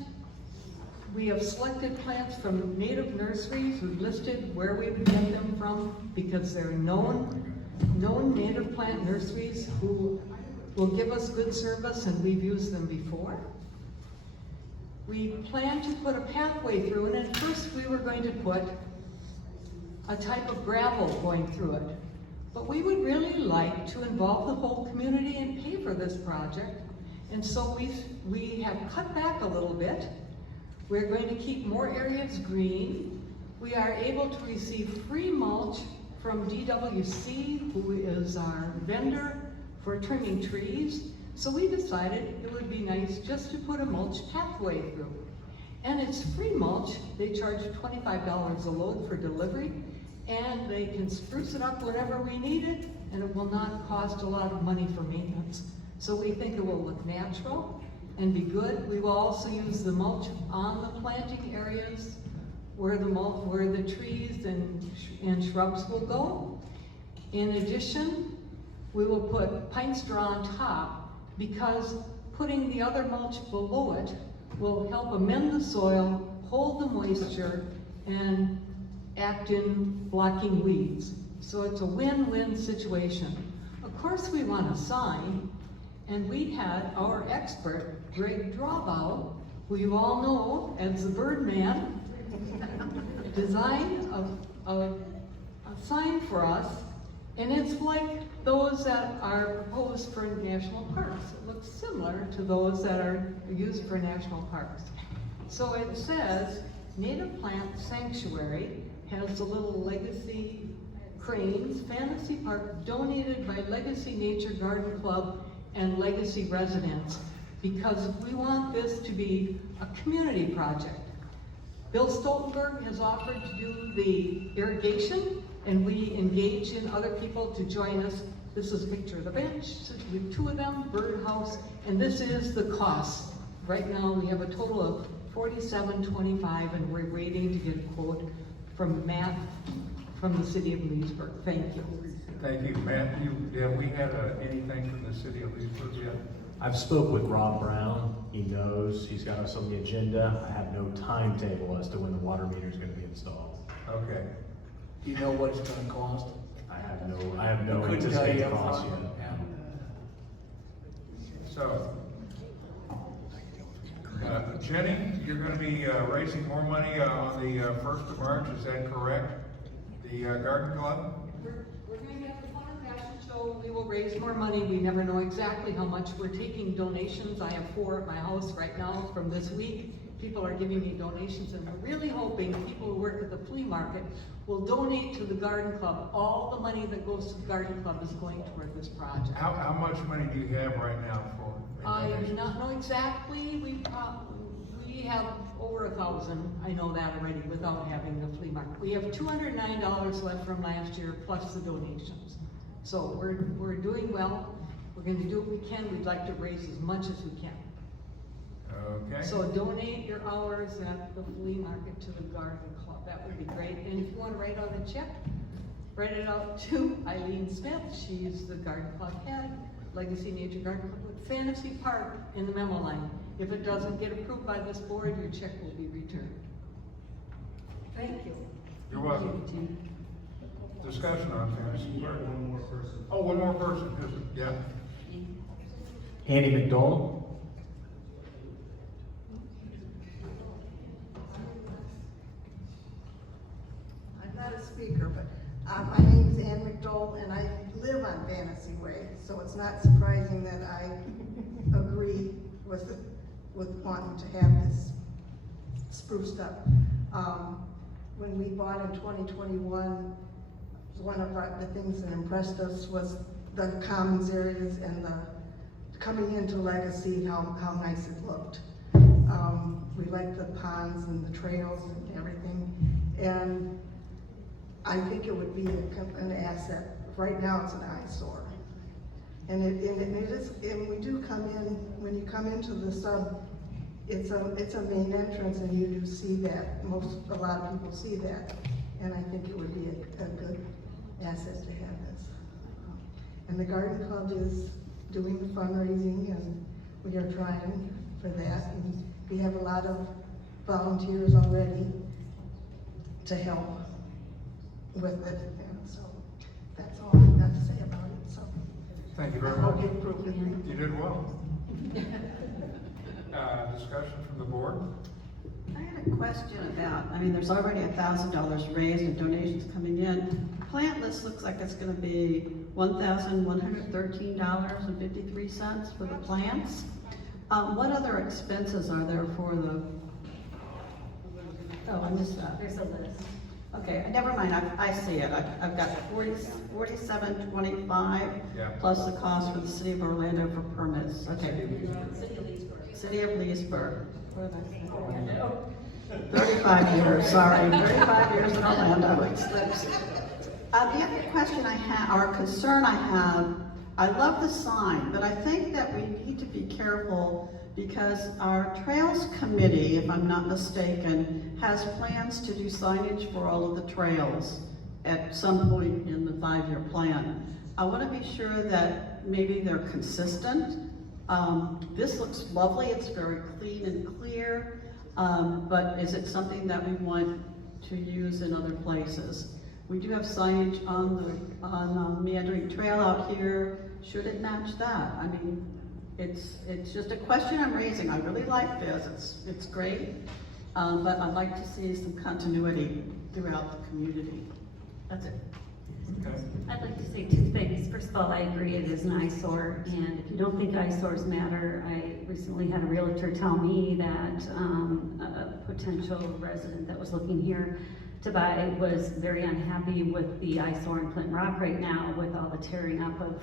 We have selected plants from native nurseries. We've listed where we would get them from because they're known native plant nurseries who will give us good service, and we've used them before. We plan to put a pathway through, and at first we were going to put a type of gravel going through it. But we would really like to involve the whole community and pay for this project. And so we have cut back a little bit. We're going to keep more areas green. We are able to receive free mulch from DWC, who is our vendor for trimming trees. So we decided it would be nice just to put a mulch pathway through. And it's free mulch. They charge $25 a load for delivery, and they can spruce it up whenever we need it, and it will not cost a lot of money for maintenance. So we think it will look natural and be good. We will also use the mulch on the planting areas where the trees and shrubs will go. In addition, we will put pine straw on top because putting the other mulch below it will help amend the soil, hold the moisture, and act in blocking weeds. So it's a win-win situation. Of course, we want a sign, and we had our expert, Greg Drawbow, who you all know as the Birdman, design a sign for us, and it's like those that are proposed for national parks. It looks similar to those that are used for national parks. So it says, Native Plant Sanctuary, has the little legacy cranes, Fantasy Park donated by Legacy Nature Garden Club and Legacy residents, because we want this to be a community project. Bill Stoltenberg has offered to do the irrigation, and we engage in other people to join us. This is a picture of the bench, with two of them, birdhouse, and this is the cost. Right now, we have a total of $47.25, and we're waiting to get a quote from Matt from the city of Leesburg. Thank you. Thank you, Matt. Have we had anything from the city of Leesburg yet? I've spoke with Rob Brown, He knows, he's got us on the agenda. I have no timetable as to when the water meter is gonna be installed. Okay. Do you know what it's gonna cost? I have no Couldn't tell you anticipated up cost front? yet. So, Jenny, you're gonna be raising more money on the 1st of March, is that correct? The garden club? We're going to have the fun and fashion show, we will raise more money, we never know exactly how much. We're taking donations, I have 4 at my house right now from this week. People are giving me donations, and we're really hoping people who work at the flea market will donate to the garden club. All the money that goes to the garden club is going toward this project. How much money do you have right now for? I do not know exactly, we have over 1,000, I know that already without having the flea market. We have $209 left from last year plus the donations. So we're doing well, we're gonna do what we can, we'd like to raise as much as we can. Okay. So donate your hours at the flea market to the garden club, that would be great. And if you wanna write out a check, write it out to Eileen Smith, she's the garden club head, Legacy Nature Garden Club with Fantasy Park in the memo line. If it doesn't get approved by this board, your check will be returned. Thank you. You're welcome. Discussion on Fantasy Park. One more person. Oh, one more person, yeah. Annie McDowell? I'm not a speaker, but my name is Ann McDowell, and I live on Fantasy Way, so it's not surprising that I agree with wanting to have this spruced up. When we bought in 2021, one of the things that impressed us was the commons areas and the coming into Legacy, how nice it looked. We liked the ponds and the trails and everything, and I think it would be an asset. Right now, it's an eyesore. And it is, and we do come in, when you come into the sub, it's a main entrance, and you do see that. A lot of people see that. And I think it would be a good asset to have this. And the garden club is doing the fundraising, and we are trying for that. And we have a lot of volunteers already to help with it. And so that's all I've got to say about it. So Thank you very I hope much. you approve it. You did well. Discussion from the board? I had a question about, there's already $1,000 raised and donations coming in. Plant list looks like it's gonna be $1,113.53 for the plants. What other expenses are there for the, oh, I missed that. There's a list. Okay, never mind, I see it. I've got $47.25 Yeah. plus the cost for the city of Orlando for permits. Okay. City of Leesburg. What did I say? 35 years, sorry, 35 years in Orlando, it slips. The other question I have, or concern I have, I love the sign, but I think that we need to be careful because our Trails Committee, if I'm not mistaken, has plans to do signage for all of the trails at some point in the 5-year plan. I want to be sure that maybe they're consistent. This looks lovely, it's very clean and clear, but is it something that we want to use in other places? We do have signage on Meandering Trail out here. Should it match that? It's just a question I'm raising. I really like this, it's great, but I'd like to see some continuity throughout the community. That's it. Okay. I'd like to say 2 things. First of all, I agree it is an eyesore, and if you don't think eyesores matter, I recently had a realtor tell me that a potential resident that was looking here to buy was very unhappy with the eyesore in Clinton Rock right now with all the tearing up of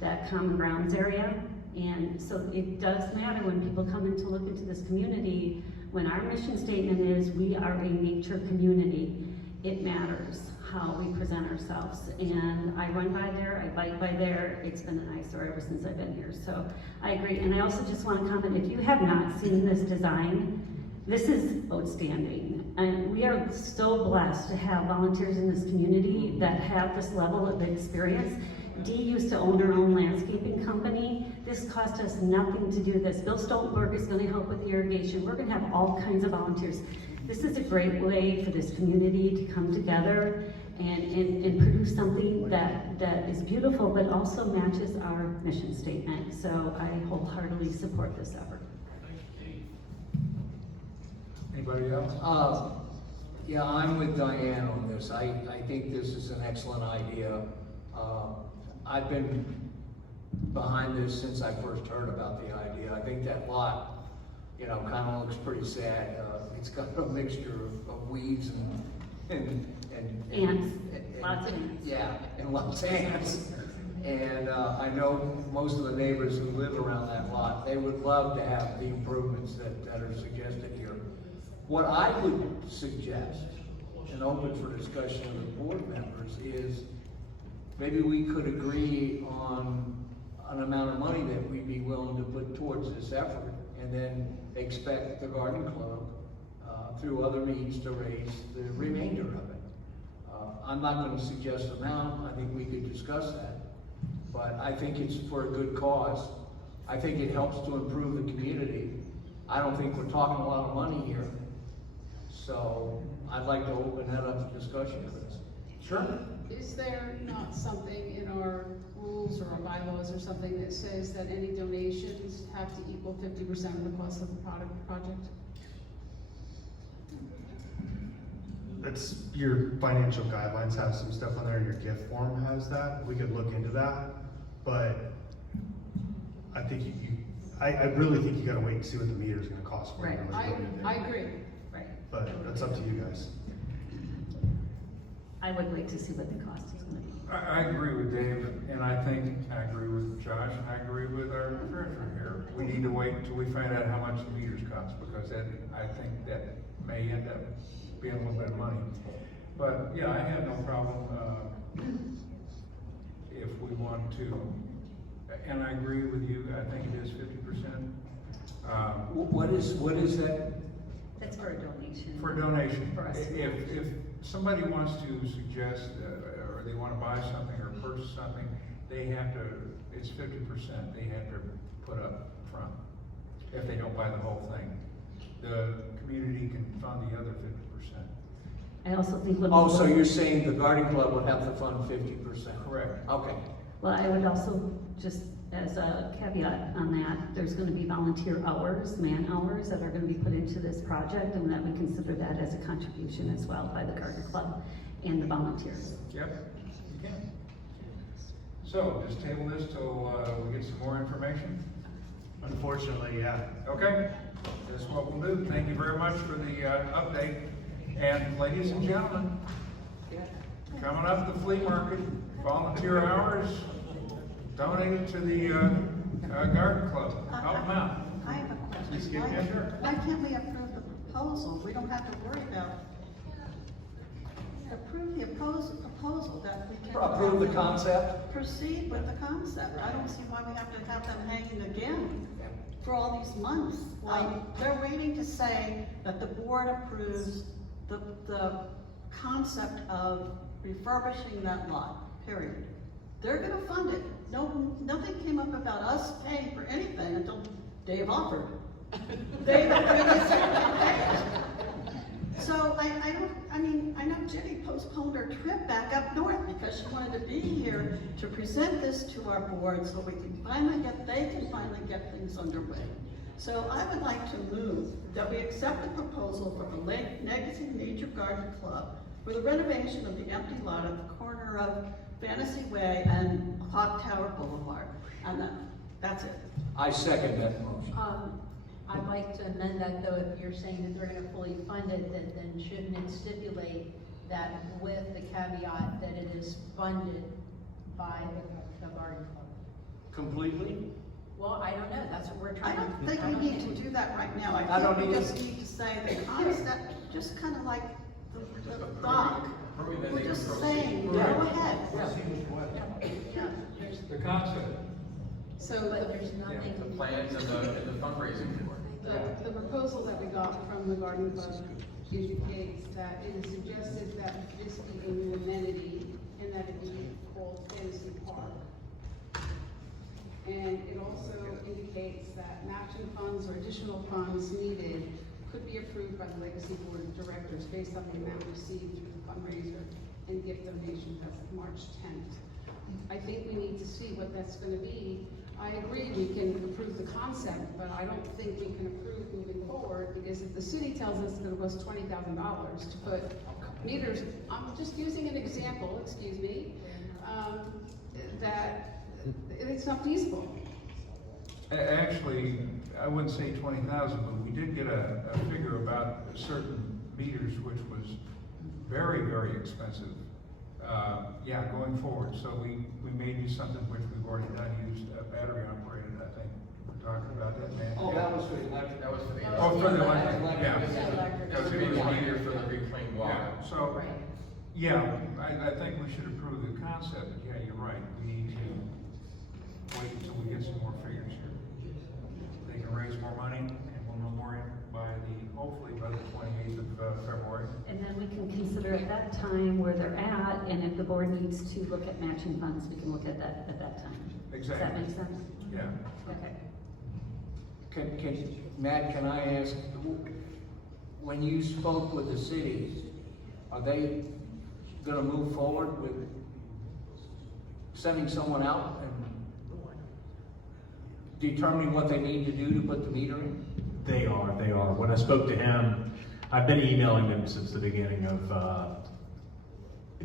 that common grounds area. And so it does matter when people come in to look into this community, when our mission statement is we are a nature community, it matters how we present ourselves. And I run by there, I bike by there, it's been an eyesore ever since I've been here. So I agree, and I also just want to comment, if you have not seen this design, this is outstanding. And we are so blessed to have volunteers in this community that have this level of experience. Dee used to own her own landscaping company. This cost us nothing to do this. Bill Stoltenberg is gonna help with the irrigation. We're gonna have all kinds of volunteers. This is a great way for this community to come together and produce something that is beautiful, but also matches our mission statement. So I wholeheartedly support this effort. Anybody else? Yeah, I'm with Diane on this. I think this is an excellent idea. I've been behind this since I first heard about the idea. I think that lot, you know, kind of looks pretty sad. It's got a mixture of weeds and Ants, lots of ants. Yeah, and lots of ants. And I know most of the neighbors who live around that lot, they would love to have the improvements that are suggested here. What I would suggest, and open for discussion with the board members, is maybe we could agree on an amount of money that we'd be willing to put towards this effort, and then expect the garden club, through other means, to raise the remainder of it. I'm not gonna suggest amount, I think we could discuss that, but I think it's for a good cause. I think it helps to improve the community. I don't think we're talking a lot of money here, so I'd like to open that up to discussion, Chris. Sure. Is there not something in our rules or our bylaws or something that says that any donations have to equal 50% of the cost of the project? That's, your financial guidelines have some stuff on there, and your gift form has that. We could look into that, but I think I really think you gotta wait and see what the meter's gonna cost. before you Right. really go into I it. agree. Right. But that's up to you guys. I would wait to see what the cost is gonna be. I agree with Dave, and I think I agree with Josh, and I agree with our treasurer here. We need to wait until we find out how much the meters cost, because that, I think that may end up being a little bit of money. But, yeah, I have no problem, if we want to, and I agree with you, I think it is 50%. What is that? That's for a donation. For a donation. For us. If somebody wants to suggest, or they want to buy something or purchase something, they have to, it's 50%, they have to put up front, if they don't buy the whole thing. The community can fund the other 50%. I also think when Oh, so you're saying the garden club would have to fund 50%? Correct. Okay. Well, I would also, just as a caveat on that, there's gonna be volunteer hours, man hours that are gonna be put into this project, and that we consider that as a contribution as well by the garden club and the volunteers. Yep, you can. So, just table this till we get some more information? Unfortunately, yeah. Okay, that's what we'll do. Thank you very much for the update. And ladies and gentlemen, coming up the flea market, volunteer hours donated to the garden club. Help them out. I have a Just question. get in there. Why can't we approve the proposal? We don't have to worry about, approve the proposal that we can. Approve the concept? Proceed with the concept. I don't see why we have to have them hanging again for all these months. They're waiting to say that the board approves the concept of refurbishing that lot, period. They're gonna fund it. No, nothing came up about us paying for anything until Dave offered. Dave really said they'd pay it. So I know Jenny postponed her trip back up north because she wanted to be here to present this to our board so they can finally get things underway. So I would like to move that we accept the proposal from the Legacy Nature Garden Club for the renovation of the empty lot at the corner of Fantasy Way and Clock Tower Boulevard. And that's it. I second that motion. I'd like to amend that, though, if you're saying that they're gonna fully fund it, then shouldn't it stipulate that with the caveat that it is funded by the garden club? Completely? Well, I don't know, that's what we're I trying to. don't think we need to do that right now. I I don't think we need just need to say the concept, just kind of like the dock. We're just saying, go ahead. The concept. So But there's nothing. The plans and the fundraising for it. the proposal that we got from the garden club indicates that it is suggested that this be a new amenity and that it be called Fantasy Park. And it also indicates that matching funds or additional funds needed could be approved by the Legacy Board of Directors based on the amount received through the fundraiser and gift donations as of March 10th. I think we need to see what that's gonna be. I agree we can approve the concept, but I don't think we can approve moving forward, because if the city tells us it's gonna cost $20,000 to put meters, I'm just using an example, excuse me, that it's not feasible. Actually, I wouldn't say 20,000, but we did get a figure about certain meters, which was very, very expensive. Yeah, going forward. So we may do something which we've already done, use battery operated, I think. We're talking about that, man. Oh, that was for the electric. That was for the. Oh, for the electric, yeah. That was for the meter for the reclaimed water. Yeah, so, yeah, I think we should approve the concept, but yeah, you're right. We need to wait until we get some more figures here. They can raise more money, and we'll know more hopefully by the 28th of February. And then we can consider at that time where they're at, and if the board needs to look at matching funds, we can look at that at that time. Exactly. Does that make sense? Yeah. Okay. Matt, can I ask, when you spoke with the cities, are they gonna move forward with sending someone out and determining what they need to do to put the meter in? They are. When I spoke to him, I've been emailing them since the beginning of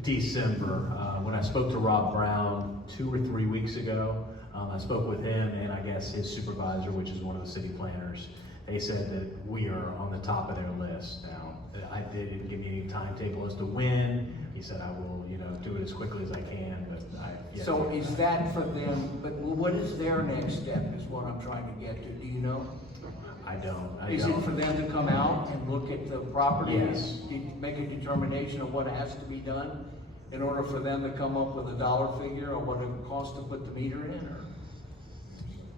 December. When I spoke to Rob Brown 2 or 3 weeks ago, I spoke with him and I guess his supervisor, which is one of the city planners. They said that we are on the top of their list now. They didn't give me any timetable as to when. He said I will, do it as quickly as I can, but So is that for them, but what is their next step is what I'm trying to get to, do you know? I don't. Is it for them to come out and look at the property? Yes. And make a determination of what has to be done in order for them to come up with a dollar figure on what it costs to put the meter in, or?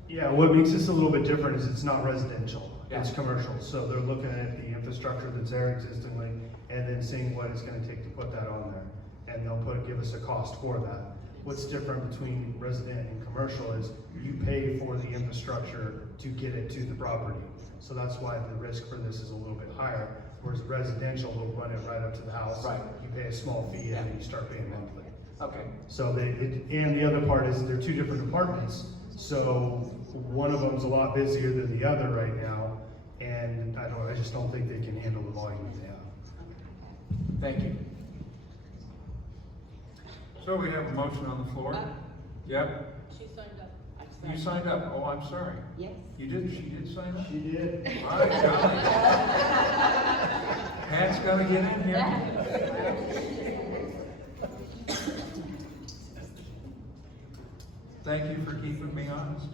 Yeah, what makes this a little bit different is it's not residential, it's Yeah. commercial. So they're looking at the infrastructure that's there existingly and then seeing what it's gonna take to put that on there. And they'll give us a cost for that. What's different between resident and commercial is you pay for the infrastructure to get it to the property. So that's why the risk for this is a little bit higher. Whereas residential, they'll run it right up to the house. Right. You pay a small fee and then you start paying monthly. Okay. So and the other part is they're two different departments. So one of them's a lot busier than the other right now. And I just don't think they can handle the volume that they have. Thank you. So we have a motion on the floor. Yep. She signed up. You signed up. Oh, I'm sorry. Yes. You did? She did sign up? She did. All right, golly. Pat's gotta get in here. Thank you for keeping me honest.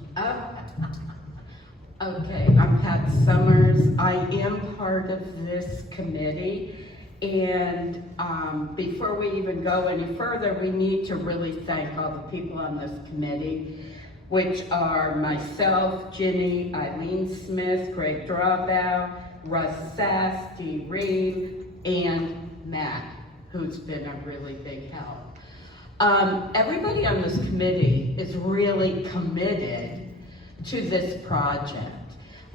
Okay, I'm Pat Summers. I am part of this committee. And before we even go any further, we need to really thank all the people on this committee, which are myself, Ginny, Eileen Smith, Greg Drawbow, Russ Sass, Dee Reed, and Matt, who's been a really big help. Everybody on this committee is really committed to this project.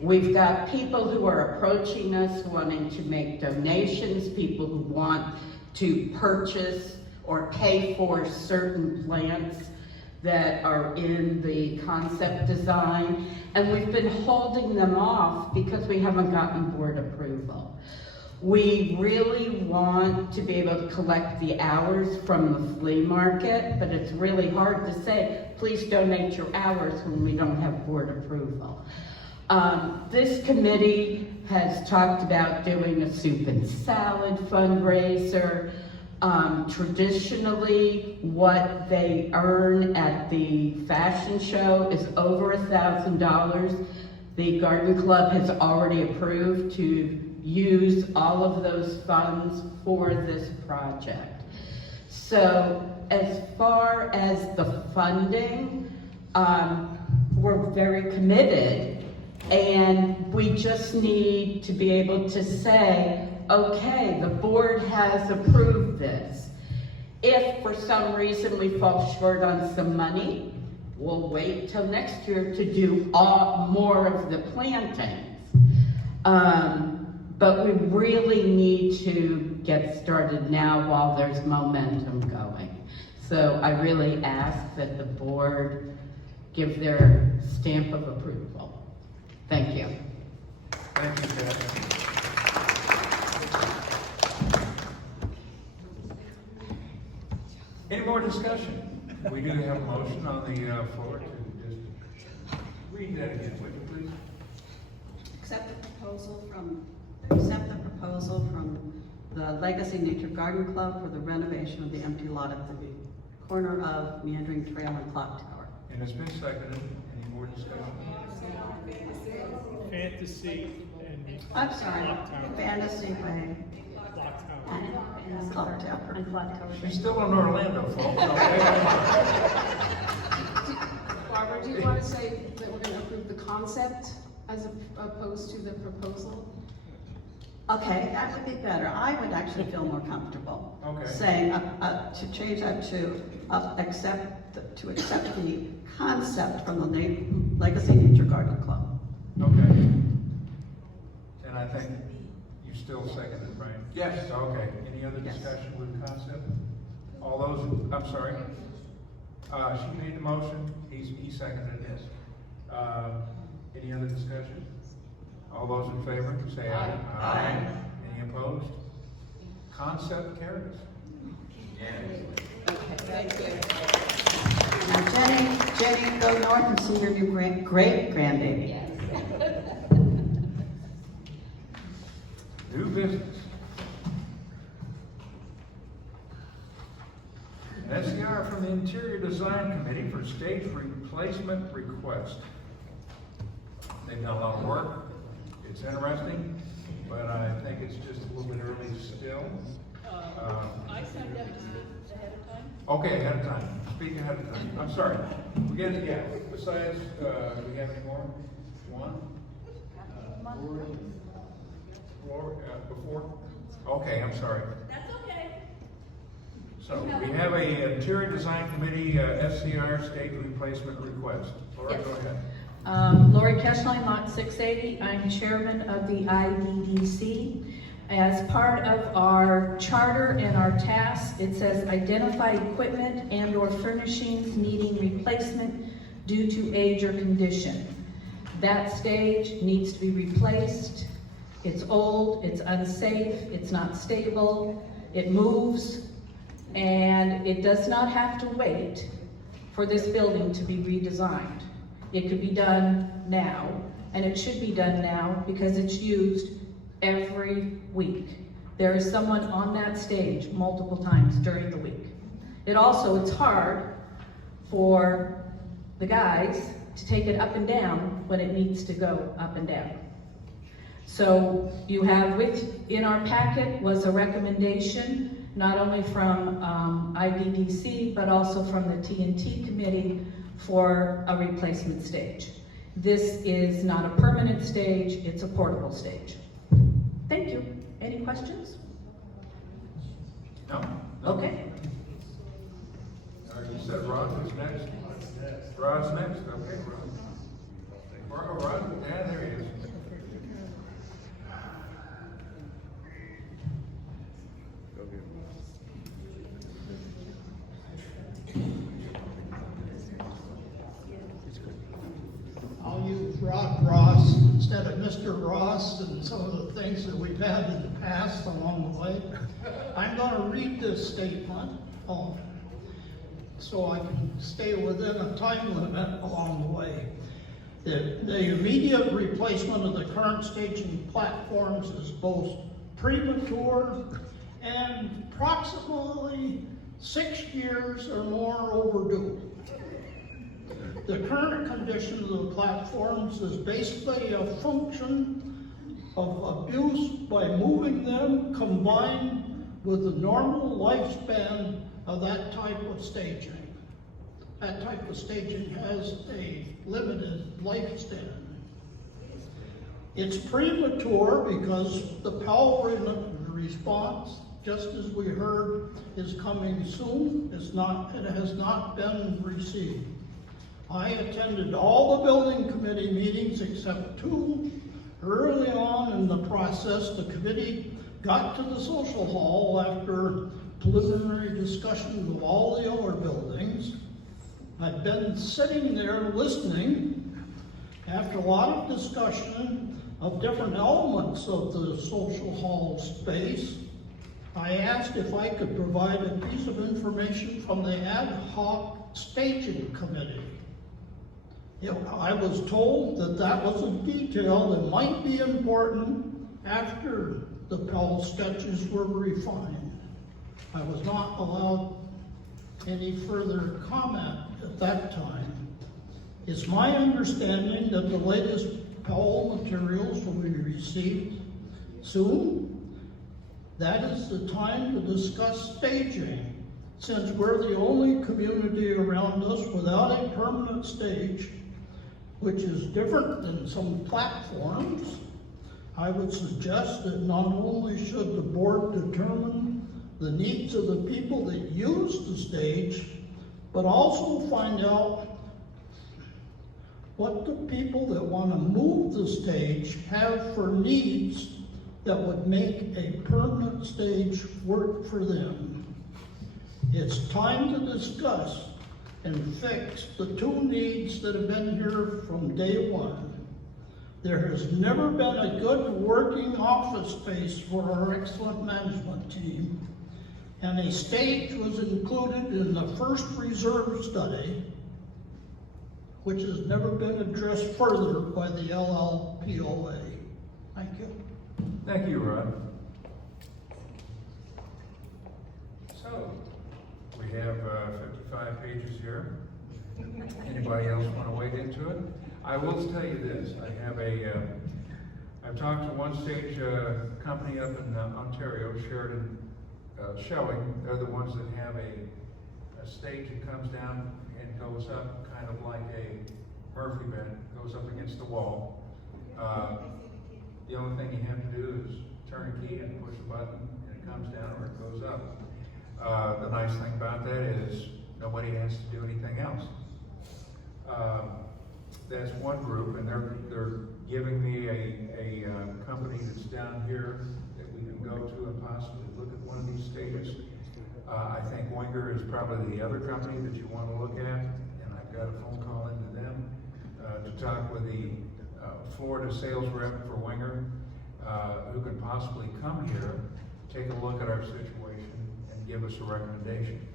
We've got people who are approaching us wanting to make donations, people who want to purchase or pay for certain plants that are in the concept design, and we've been holding them off because we haven't gotten board approval. We really want to be able to collect the hours from the flea market, but it's really hard to say, please donate your hours when we don't have board approval. This committee has talked about doing a soup and salad fundraiser. Traditionally, what they earn at the fashion show is over $1,000. The Garden Club has already approved to use all of those funds for this project. So as far as the funding, we're very committed, and we just need to be able to say, okay, the board has approved this. If for some reason we fall short on some money, we'll wait till next year to do more of the plantings. But we really need to get started now while there's momentum going. So I really ask that the board give their stamp of approval. Thank you. Thank you, Kathy. Any more discussion? We do have a motion on the floor to just read that again, would you please? Accept the proposal from the Legacy Nature Garden Club for the renovation of the empty lot at the corner of Meandering Trail and Clock Tower. And it's been seconded. Any more discussion? Fantasy and I'm sorry, Fantasy Way and Clock Tower. And Clock Tower. She's still in Orlando, folks. Okay? Barbara, do you want to say that we're going to approve the concept as opposed to the proposal? Okay, that would be better. I would actually feel more comfortable Okay. saying to change that to accept the concept from the Legacy Nature Garden Club. Okay. And I think you still seconded, right? Yes. Okay. Any other Yes. discussion with the concept? All those, I'm sorry. She made the motion. He seconded it. Any other discussion? All those in favor, say aye. Aye. Any opposed? Concept carries. Now Jenny, go north and see your new great grandbaby. New business. An SCR from the Interior Design Committee for stage replacement request. They've done a lot of work. It's interesting, but I think it's just a little bit early still. I signed up to speak ahead of time. Okay, ahead of time. Speak ahead of time. I'm sorry. We get it, yeah. Besides, do we have any more? One? Before? Okay, I'm sorry. That's okay. So we have a Interior Design Committee SCR stage replacement request. Laura, Yes. go ahead. Lori Keschlein, Lot 680. I'm chairman of the IDDC. As part of our charter and our tasks, it says identify equipment and or furnishings needing replacement due to age or condition. That stage needs to be replaced. It's old, it's unsafe, it's not stable, it moves, and it does not have to wait for this building to be redesigned. It could be done now, and it should be done now because it's used every week. There is someone on that stage multiple times during the week. It's hard for the guys to take it up and down when it needs to go up and down. So you have in our packet was a recommendation, not only from IDDC, but also from the TNT committee for a replacement stage. This is not a permanent stage, it's a portable stage. Thank you. Any questions? No? Okay. You said Rod was next? Rod's next, okay, Rod. Rod, yeah, there he is. I'll use Rod Ross instead of Mr. Ross and some of the things that we've had in the past along the way. I'm going to read this statement so I can stay within a time limit along the way. The immediate replacement of the current staging platforms is both premature and approximately 6 years or more overdue. The current condition of the platforms is basically a function of abuse by moving them combined with the normal lifespan of that type of staging. That type of staging has a limited lifespan. It's premature because the power response just as we heard, is coming soon. It has not been received. I attended all the building committee meetings except 2. Early on in the process, the committee got to the social hall after preliminary discussions of all the other buildings. I've been sitting there listening. After a lot of discussion of different elements of the social hall space, I asked if I could provide a piece of information from the ad hoc staging committee. I was told that that was a detail that might be important after the Pell sketches were refined. I was not allowed any further comment at that time. It's my understanding that the latest Pell materials will be received soon. That is the time to discuss staging, since we're the only community around us without a permanent stage, which is different than some platforms. I would suggest that not only should the board determine the needs of the people that use the stage, but also find out what the people that want to move the stage have for needs that would make a permanent stage work for them. It's time to discuss and fix the 2 needs that have been here from day one. There has never been a good working office space for our excellent management team, and a stage was included in the first reserve study, which has never been addressed further by the LLPOA. Thank you. Thank you, Rod. So, we have 55 pages here. Anybody else want to wade into it? I will tell you this, I've talked to one stage company up in Ontario, Sheridan Showing. They're the ones that have a stage that comes down and goes up kind of like a Murphy bed, goes up against the wall. The only thing you have to do is turn a key and push a button and it comes down or it goes up. The nice thing about that is nobody has to do anything else. That's one group, and they're giving me a company that's down here that we can go to and possibly look at one of these stages. I think Winger is probably the other company that you want to look at, and I've got a phone call into them to talk with the Florida sales rep for Winger, who can possibly come here, take a look at our situation, and give us a recommendation.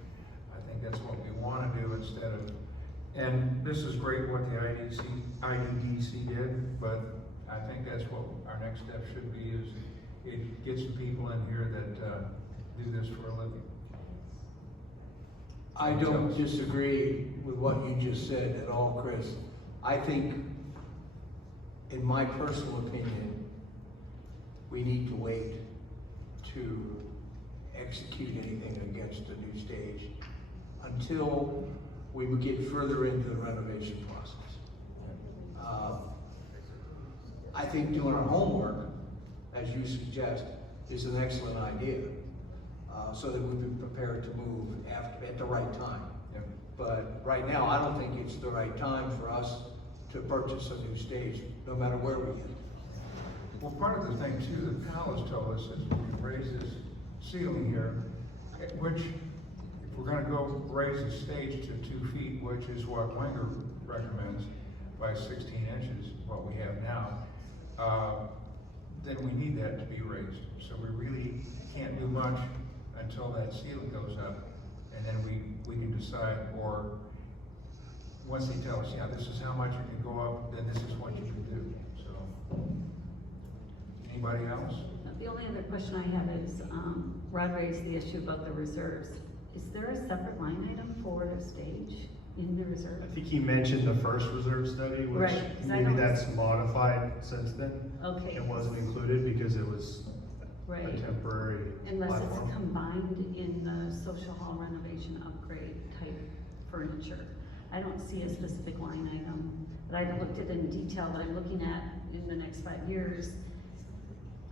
I think that's what we want to do instead of, and this is great what the IDDC did, but I think that's what our next step should be, is it gets some people in here that do this for a living. I don't disagree with what you just said at all, Chris. I think, in my personal opinion, we need to wait to execute anything against the new stage until we would get further into the renovation process. I think doing our homework, as you suggest, is an excellent idea, so that we'd be prepared to move at the right time. Yep. But right now, I don't think it's the right time for us to purchase a new stage, no matter where we get. Well, part of the thing too that Pal has told us is we can raise this ceiling here, which if we're going to go raise the stage to 2 feet, which is what Wenger recommends, by 16 inches, what we have now, then we need that to be raised. So we really can't do much until that ceiling goes up, and then we can decide, or once they tell us, yeah, this is how much it can go up, then this is what you can do. So, anybody else? The only other question I have is, Rod raised the issue about the reserves. Is there a separate line item for the stage in the reserve? I think he mentioned the first reserve study, which Right, 'cause I maybe don't- that's modified since then. Okay. It wasn't included because it was a Right. temporary Unless it's platform. combined in the social hall renovation upgrade type furniture. I don't see a specific line item, but I haven't looked at it in detail, but I'm looking at in the next 5 years.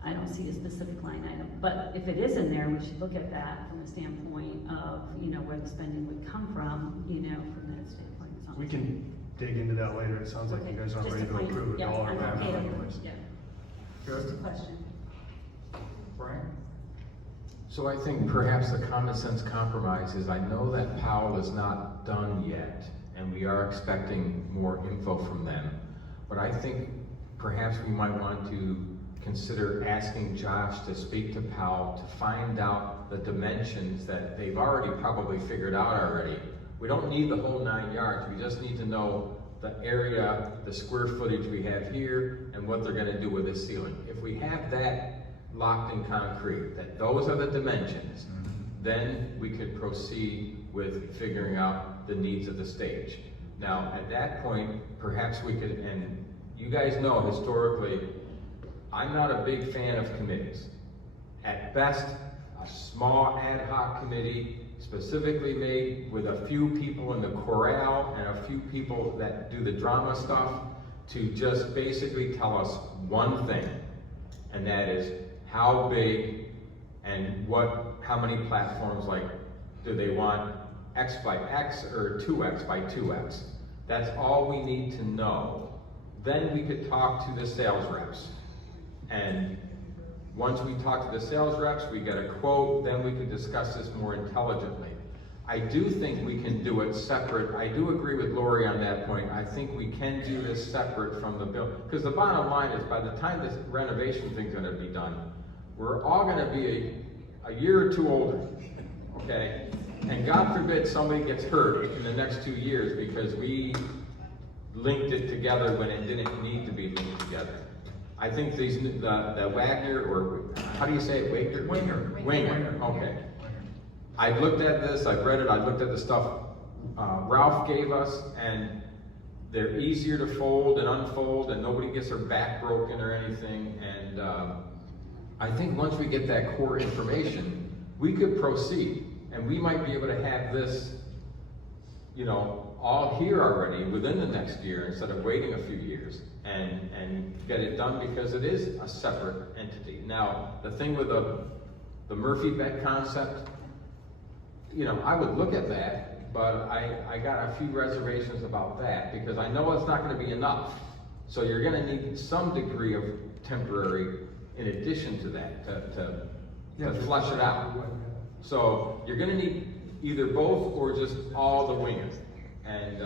I don't see a specific line item, but if it is in there, we should look at that from the standpoint of, you know, where the spending would come from, you know, from that standpoint. It's We almost- can dig into that later. It sounds like you guys aren't Just ready a to point. approve a Yeah, dollar I'm amount okay with it. anyways. Yeah, Good. just a question. Brian? So I think perhaps the common sense compromise is I know that Powell is not done yet, and we are expecting more info from them. But I think perhaps we might want to consider asking Josh to speak to Powell to find out the dimensions that they've already probably figured out already. We don't need the whole 9 yards, we just need to know the area, the square footage we have here, and what they're gonna do with this ceiling. If we have that locked in concrete, that those are the dimensions, then we could proceed with figuring out the needs of the stage. Now, at that point, perhaps we could, and you guys know historically, I'm not a big fan of committees. At best, a small ad hoc committee specifically made with a few people in the chorale and a few people that do the drama stuff to just basically tell us one thing, and that is how big and how many platforms, like, do they want X by X or 2X by 2X? That's all we need to know. Then we could talk to the sales reps. And once we talk to the sales reps, we get a quote, then we could discuss this more intelligently. I do think we can do it separate. I do agree with Lori on that point. I think we can do this separate from the bill. Because the bottom line is, by the time this renovation thing's gonna be done, we're all gonna be a year or two older, okay? And God forbid somebody gets hurt in the next 2 years because we linked it together when it didn't need to be linked together. I think these, the Wagner, or how do you say it, Wagner? Winger, okay. I've looked at this, I've read it, I've looked at the stuff Ralph gave us, and they're easier to fold and unfold, and nobody gets their back broken or anything. And I think once we get that core information, we could proceed, and we might be able to have this, you know, all here already within the next year instead of waiting a few years and get it done, because it is a separate entity. Now, the thing with the Murphy bet concept, you know, I would look at that, but I got a few reservations about that, because I know it's not gonna be enough. So you're gonna need some degree of temporary in addition to that, to flush it out. So you're gonna need either both or just all the wingers. And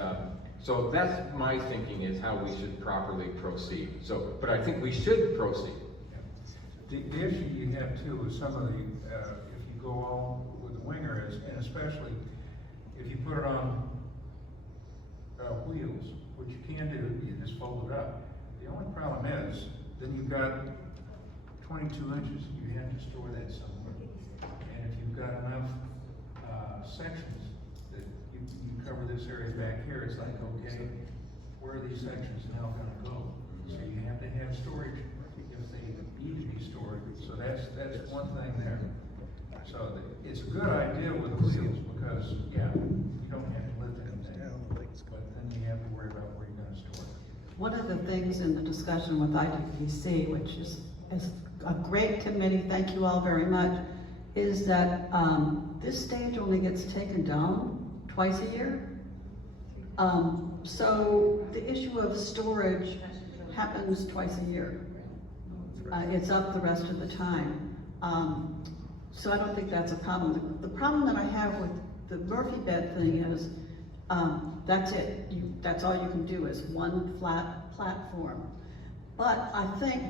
so that's my thinking, is how we should properly proceed. So, but I think we should proceed. The issue you have too with some of the, if you go all with the winger is, and especially if you put it on wheels, which you can do, you just fold it up. The only problem is, then you've got 22 inches, you have to store that somewhere. And if you've got enough sections that you cover this area back here, it's like, okay, where are these sections now gonna go? So you have to have storage if they need to be stored. So that's one thing there. So it's a good idea with the wheels, because, yeah, you don't have to lift anything, but then you have to worry about where you're gonna store it. One of the things in the discussion with IWC, which is a great committee, thank you all very much, is that this stage only gets taken down twice a year. So the issue of storage happens twice a year. It's up the rest of the time. So I don't think that's a problem. The problem that I have with the Murphy bed thing is, that's it. That's all you can do is one flat platform. But I think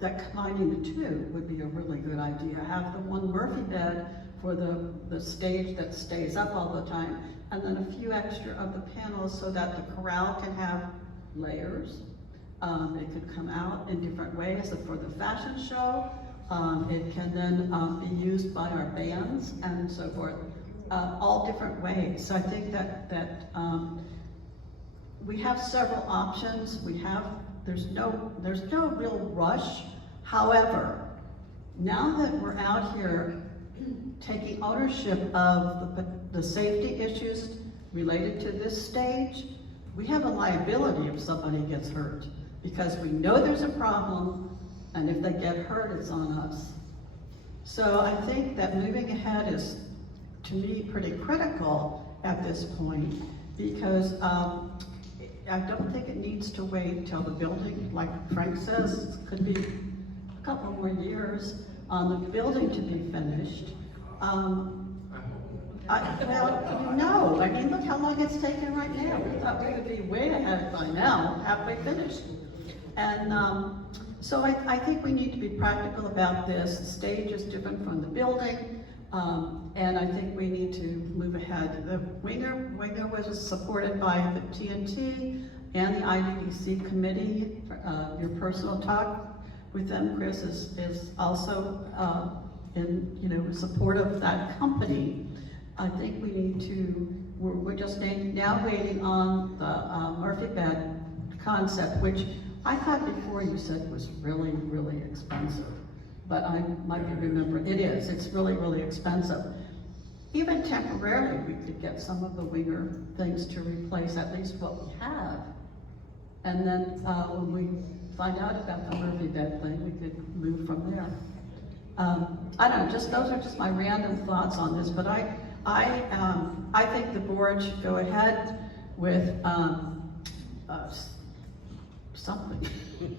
that combining the two would be a really good idea. Have the one Murphy bed for the stage that stays up all the time, and then a few extra of the panels so that the corral can have layers. They could come out in different ways. For the fashion show, it can then be used by our bands and so forth, all different ways. So I think that we have several options. There's no real rush. However, now that we're out here taking ownership of the safety issues related to this stage, we have a liability if somebody gets hurt, because we know there's a problem, And if they get hurt, it's on us. So I think that moving ahead is, to me, pretty critical at this point, because I don't think it needs to wait till the building, like Frank says, it could be a couple more years on the building to be finished. No, I mean, look how long it's taken right now. We thought we would be way ahead by now, halfway finished. And so I think we need to be practical about this. The stage is different from the building, and I think we need to move ahead. The Winger was supported by the TNT and the IDDC committee. Your personal talk with them, Chris, is also in support of that company. I think we need to, we're just now waiting on the Murphy bed concept, which I thought before you said was really, really expensive. But I might be remembering, it's really, really expensive. Even temporarily, we could get some of the Winger things to replace at least what we have. And then when we find out about the Murphy bed thing, we could move from there. I don't know, those are just my random thoughts on this, but I think the board should go ahead with something.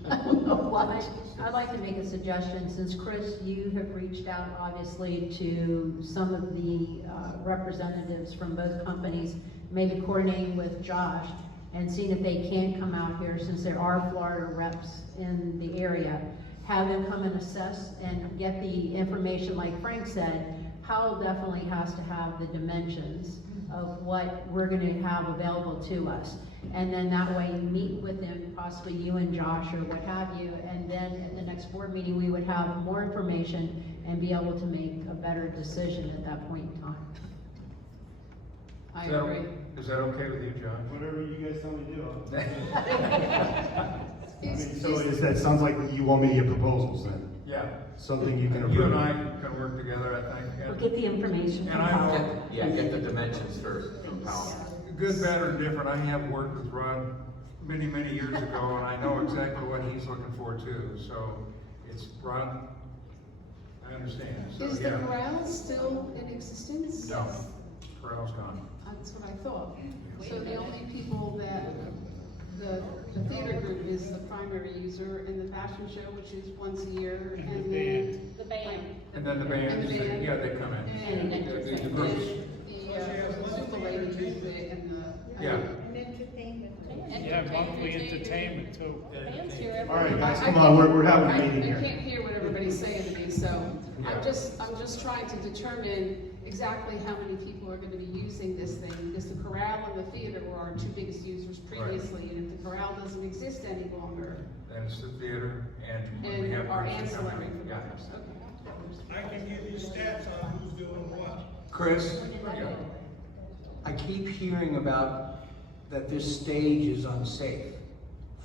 I don't know what. I'd like to make a suggestion, since Chris, you have reached out obviously to some of the representatives from both companies, maybe coordinating with Josh and seeing if they can come out here, since there are Florida reps in the area, have them come and assess and get the information, like Frank said. Howell definitely has to have the dimensions of what we're going to have available to us. And then that way meet with them, possibly you and Josh or what have you, and then at the next board meeting we would have more information and be able to make a better decision at that point in time. I agree. Is that okay with you, John? Whatever you guys tell me to do. So that sounds like you want me to get proposals then? Yeah. Something you can approve? You and I can work together, I think. We'll get the information And from I Howell. know, Get the dimensions first from Powell. good, bad, or different, I have worked with Rod many, many years ago, and I know exactly what he's looking for too. So it's Rod, I understand. So, Is the yeah. corral still in existence? No, corral's gone. That's what I thought. So the only people that, the theater group is the primary user, and the fashion show, which is once a year, and then The band. And then the bands, yeah, they come in. And The groups. the Zumba lady is the, and the. Yeah. Yeah, monthly entertainment too. Band's here every All right, week. guys, come on, we're having a meeting I here. can't hear what everybody's saying to me, so I'm just trying to determine exactly how many people are gonna be using this thing, because the corral and the theater were our two biggest users previously, and if the corral doesn't exist any longer, Then it's the theater and when we and have our groups that come ancillary in. for Yeah. others, okay. I can give you stats on who's doing what. Chris, Yeah. I keep hearing about that this stage is unsafe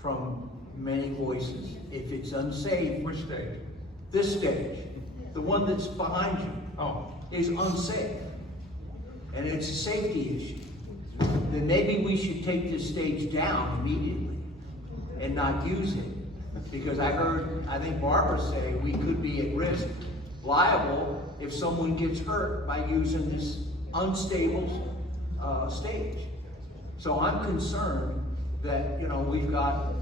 from many voices. If it's unsafe, Which stage? this stage, the one that's behind you, Oh, is unsafe. And it's a safety issue. Then maybe we should take this stage down immediately and not use it. Because I think Barbara say we could be at risk, liable, if someone gets hurt by using this unstable stage. So I'm concerned that, we've got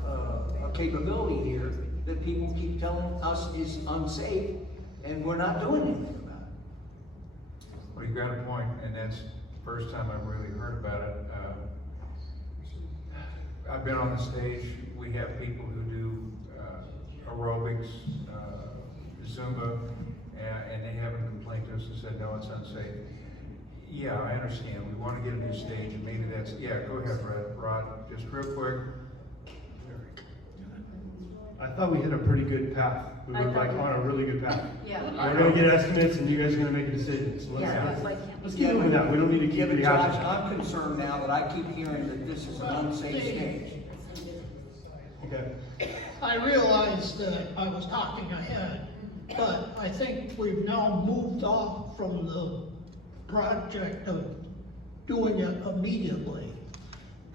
a capability here that people keep telling us is unsafe, and we're not doing anything about it. well, you got a point, and that's the first time I've really heard about it. I've been on the stage. We have people who do aerobics, Zumba, and they haven't complained to us and said, no, it's unsafe. Yeah, I understand. We want to get a new stage, and maybe that's, yeah, go ahead, Rod, just real quick. I thought we hit a pretty good path. We I were thought like on a really good path. Yeah. We're gonna get estimates and you guys are gonna make a decision. So let's keep moving that. We don't need to keep Yeah, but the Josh, option. I'm concerned now that I keep hearing that this is an unsafe stage. Okay. I realized that I was talking ahead, but I think we've now moved off from the project of doing it immediately.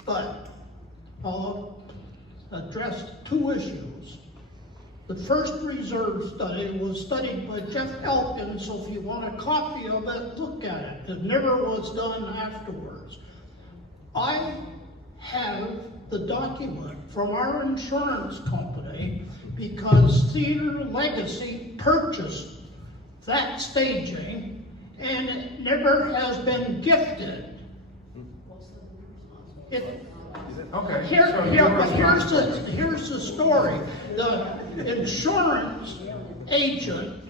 But I'll address two issues. The first reserve study was studied by Jeff Elkins, so if you want a copy of it, look at it. It never was done afterwards. I have the document from our insurance company because Theater Legacy purchased that staging and it never has been gifted. Okay. Here's the story. The insurance agent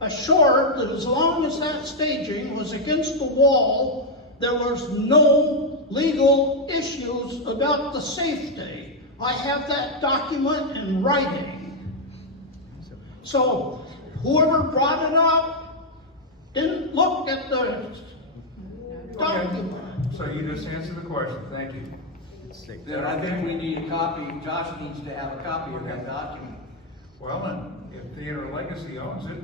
assured that as long as that staging was against the wall, there was no legal issues about the safety. I have that document in writing. So whoever brought it up didn't look at the document. So you just answered the question, thank you. Then I think we need a copy, Josh needs to have a copy of that document. Well, and if Theater Legacy owns it,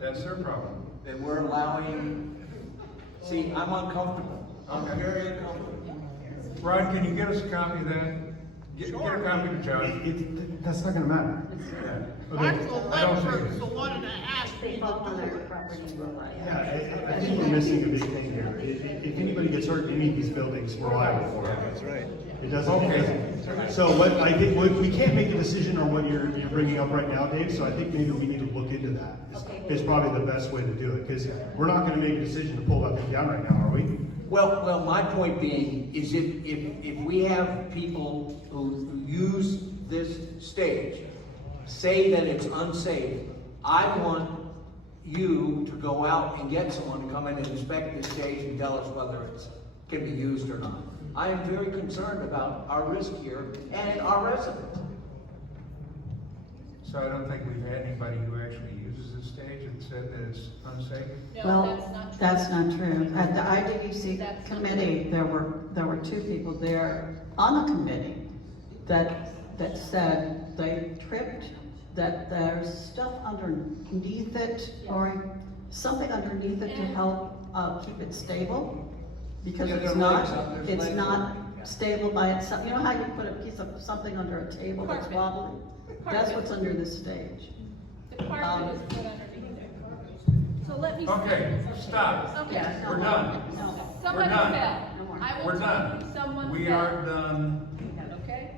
that's their problem. Then we're allowing, see, I'm uncomfortable. I'm very uncomfortable. Rod, can you get us a copy of that? Get a copy to Josh. That's not gonna matter. Michael Ledford's the one that asked me They to both on do their it. property. Yeah, I think we're missing a big thing here. If anybody gets hurt in any of these buildings, we're liable for it. That's right. It doesn't. So what I think, we can't make a decision on what you're bringing up right now, Dave, so I think maybe we need to look into that. It's probably the best way to do it, because we're not gonna make a decision to pull that thing down right now, are we? Well, my point being is if we have people who use this stage say that it's unsafe, I want you to go out and get someone to come in and inspect this stage and tell us whether it can be used or not. I am very concerned about our risk here and our residents. So I don't think we've had anybody who actually uses this stage and said that it's unsafe. Well, that's not true. At the IDVC committee, there were two people there on the committee that said they tripped, that there's stuff underneath it or something underneath it to help keep it stable. Because it's not stable by itself. You know how you put a piece of something under a table that's wobbly? That's what's under this stage. The carpet was put underneath it. So let me. Okay, stop. Okay. We're done. Somebody We're done. fell. I will We're tell done. you someone We fell. are done. Okay?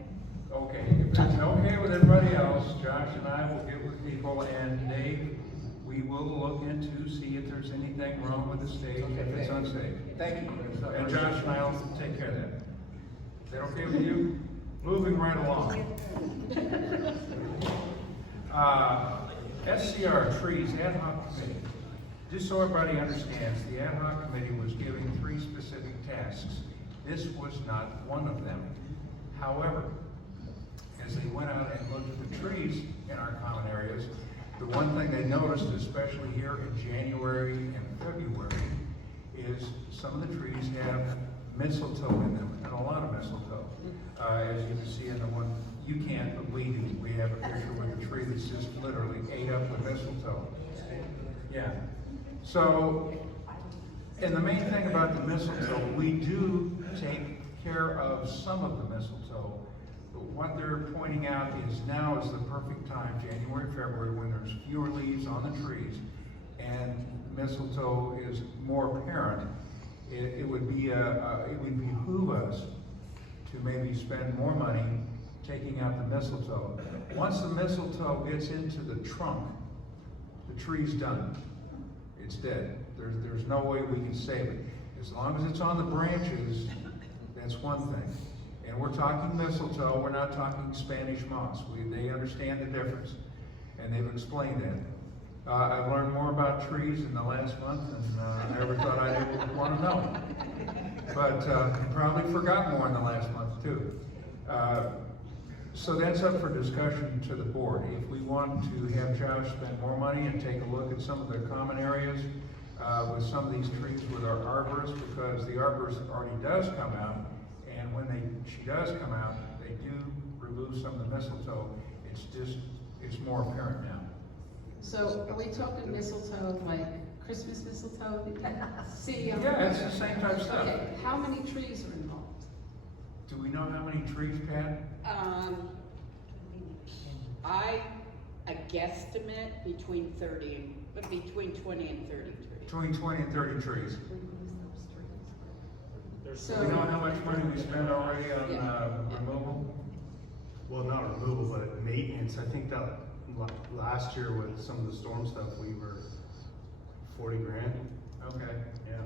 Okay, if it's okay with everybody else, Josh and I will get with people, and Dave, we will look into, see if there's anything wrong with the stage, if it's unsafe. Thank you. And Josh and I will take care of that. Is that okay with you? Moving right along. SCR Trees Ad Hoc Committee. Just so everybody understands, the Ad Hoc Committee was given 3 specific tasks. This was not one of them. However, as they went out and looked at the trees in our common areas, the one thing they noticed, especially here in January and February, is some of the trees have mistletoe in them, and a lot of mistletoe. As you can see in the one, you can't believe it. We have a picture with a tree that's just literally ate up with mistletoe. Yeah. So, and the main thing about the mistletoe, we do take care of some of the mistletoe. But what they're pointing out is now is the perfect time, January, February, when there's fewer leaves on the trees and mistletoe is more apparent. It would behoove us to maybe spend more money taking out the mistletoe. Once the mistletoe gets into the trunk, the tree's done. It's dead. There's no way we can save it. As long as it's on the branches, that's one thing. And we're talking mistletoe, we're not talking Spanish moss. They understand the difference, and they've explained that. I've learned more about trees in the last month than I ever thought I'd ever want to know. But probably forgot more in the last month too. So that's up for discussion to the board. If we want to have Josh spend more money and take a look at some of the common areas with some of these trees with our arborist, because the arborist already does come out, and when she does come out, they do remove some of the mistletoe. It's more apparent now. So are we talking mistletoe like Christmas mistletoe? See, yeah, it's the same type of stuff. Okay, how many trees are involved? Do we know how many trees, Pat? guesstimate between 20 and 30 trees. Between 20 and 30 trees. So, Do we know how much money we spent already on removal? Well, not removal, but maintenance. I think that last year with some of the storm stuff, we were 40 grand. Okay. Yeah.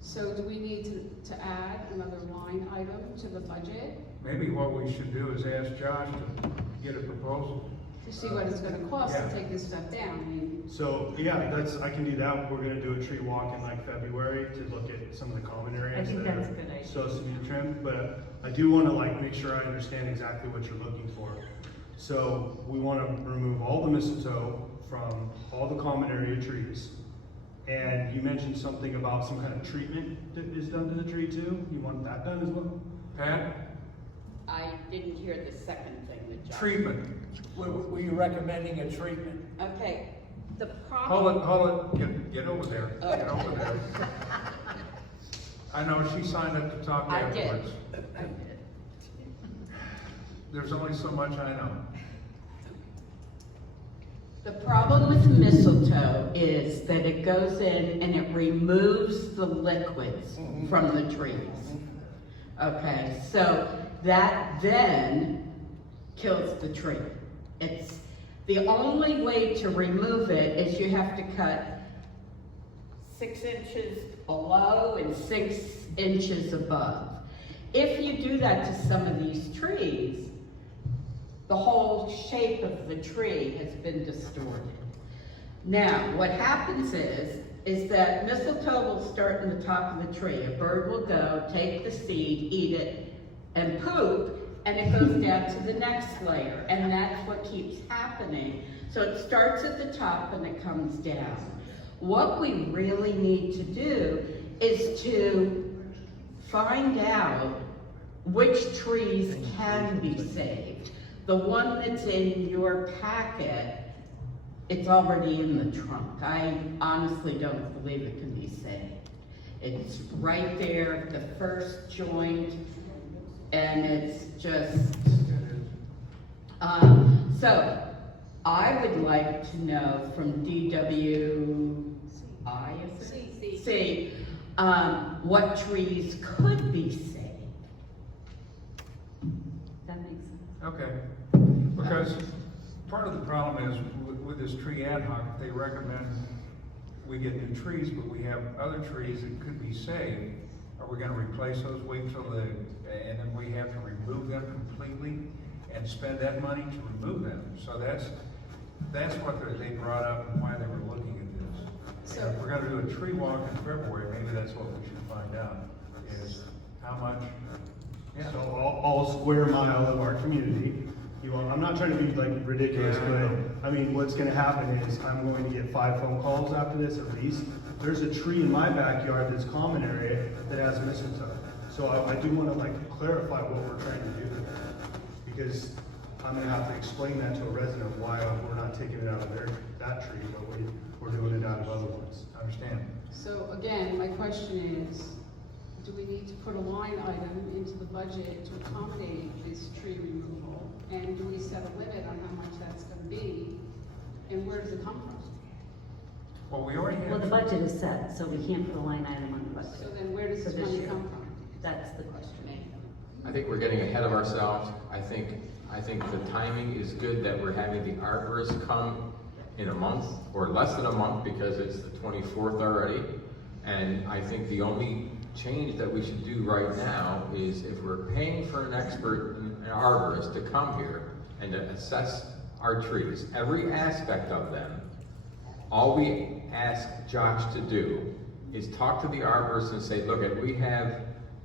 so do we need to add another line item to the budget Maybe what we should do is ask Josh to get a proposal. to see what it's gonna cost to Yeah. take this stuff down? I mean, So, yeah, I can do that. We're gonna do a tree walk in like February to look at some of the common areas. I think that that's are a good idea. supposed to be trimmed, but I do wanna like make sure I understand exactly what you're looking for. So, we wanna remove all the mistletoe from all the common area trees. And you mentioned something about some kind of treatment that is done to the tree too? You want that done as well? Pat? I didn't hear the second thing that Josh. Treatment. Were you recommending a treatment? Okay, the problem. Hold it, get over there, get over there. I know, she signed up to talk I did. afterwards. I did. There's only so much I know. The problem with mistletoe is that it goes in and it removes the liquids from the trees. Okay, so that then kills the tree. It's the only way to remove it is you have to cut 6 inches below and 6 inches above. If you do that to some of these trees, the whole shape of the tree has been distorted. Now, what happens is that mistletoe will start in the top of the tree. A bird will go, take the seed, eat it, and poop, and it goes down to the next layer, and that's what keeps happening. So it starts at the top and it comes down. What we really need to do is to find out which trees can be saved. The one that's in your packet, it's already in the trunk. I honestly don't believe it can be saved. It's right there, the first joint, and it's just, so I would like to know from DWI, is it? C, what trees could be saved. That makes sense. Okay, because part of the problem is with this tree ad hoc, they recommend we get new trees, but we have other trees that could be saved. Are we gonna replace those, wait till and then we have to remove them completely and spend that money to remove them? So that's what they brought up and why they were looking at this. So- If we're gonna do a tree walk in February, maybe that's what we should find out, is how much. Yeah. So all square mile of our community, I'm not trying to be like ridiculous, Yeah, but I mean, what's gonna happen is I'm going to get 5 phone calls after this at least. There's a tree in my backyard that's common area that has mistletoe. So I do wanna like clarify what we're trying to do there. Because I'm gonna have to explain that to a resident of why we're not taking it out of that tree, but we're doing it out of other ones. I understand. so again, my question is, do we need to put a line item into the budget to accommodate this tree removal? And do we set a limit on how much that's gonna be? And where does it come from? Well, we already Well, the have, budget is set, so we can't put a line item on the budget. So then where does For this this money year. come from? That's the question. I think we're getting ahead of ourselves. I think the timing is good that we're having the arborists come in a month, or less than a month, because it's the 24th already. And I think the only change that we should do right now is if we're paying for an expert, an arborist to come here and to assess our trees, every aspect of them, all we ask Josh to do is talk to the arborist and say, look,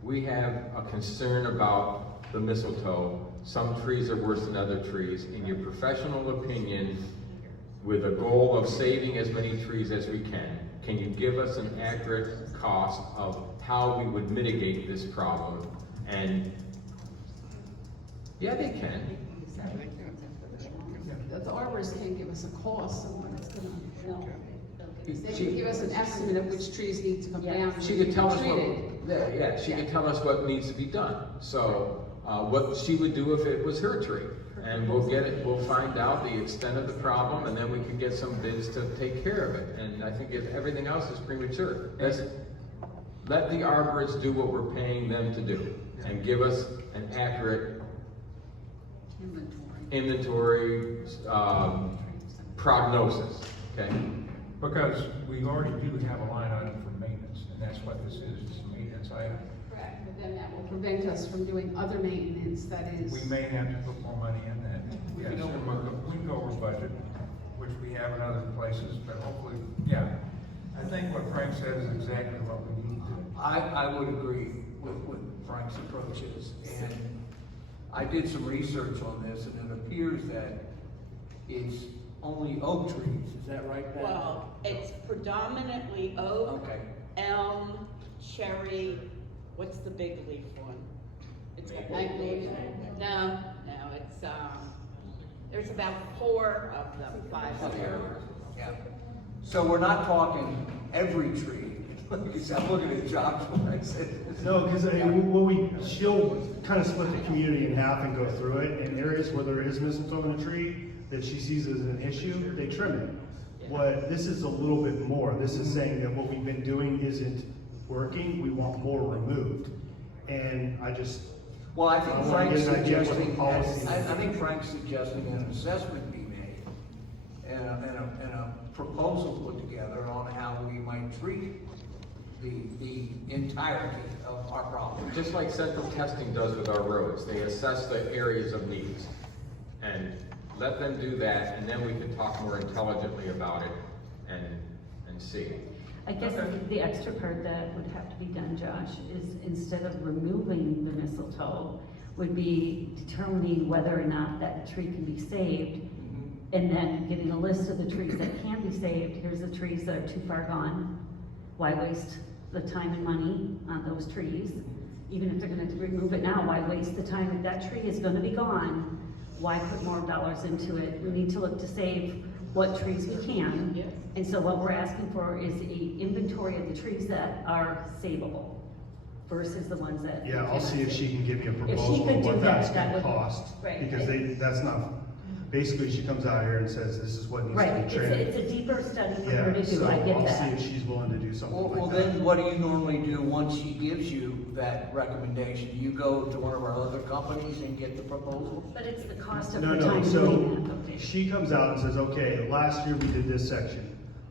we have a concern about the mistletoe. Some trees are worse than other trees. In your professional opinion, with a goal of saving as many trees as we can you give us an accurate cost of how we would mitigate this problem? And yeah, they can. The arborist can't give us a cost, someone that's gonna, they can give us an estimate of which trees need to come down. She could tell us treated. she could tell us what needs to be done. So what she would do if it was her tree. And we'll find out the extent of the problem, and then we can get some bids to take care of it. And I think if everything else is premature, let the arborists do what we're paying them to do, and give us an accurate inventory prognosis, okay? Because we already do have a line item for maintenance, and that's what this is, it's a maintenance item. Correct, but then that will prevent us from doing other maintenance that is. We may have to put more money in that. Yes, we can go over budget, which we have in other places, but hopefully, yeah. I think what Frank said is exactly what we need to do. I would agree with Frank's approaches, and I did some research on this, and it appears that it's only oak trees, is that right, Pat? Well, it's predominantly oak, Okay. elm, cherry, what's the big leaf one? It's a big leaf. No, it's, there's about 4 of them, 5 of them. Yeah. So we're not talking every tree. I'm looking at Josh when I said this. No, because she'll kind of split the community in half and go through it. In areas where there is mistletoe in a tree that she sees as an issue, they trim it. This is a little bit more. This is saying that what we've been doing isn't working. We want more removed. And I just. Well, I think I wanna Frank's get an idea of what the suggesting, policy I think Frank's suggesting an assessment be made and a proposal put together on how we might treat the entirety of our problem. Just like central testing does with our roads, they assess the areas of needs. And let them do that, and then we can talk more intelligently about it and see. I guess the extra part that would have to be done, Josh, is instead of removing the mistletoe, would be determining whether or not that tree can be saved, and then getting a list of the trees that can be saved. Here's the trees that are too far gone. Why waste the time and money on those trees? Even if they're gonna remove it now, why waste the time if that tree is gonna be gone? Why put more dollars into it? We need to look to save what trees we can. And so what we're asking for is a inventory of the trees that are savable versus the ones that. Yeah, I'll see if she can give me a If she proposal could of do what that, that's that gonna would- cost. right. Because that's not, basically she comes out here and says, this is what needs to Right, be trimmed. it's a deeper study for Yeah, her to do, so I get I'll that. see if she's willing to do something Well, like that. then what do you normally do once she gives you that recommendation? You go to one of our other companies and get the proposal? But it's the cost of No, her no, time so doing that. she comes out and says, okay, last year we did this section.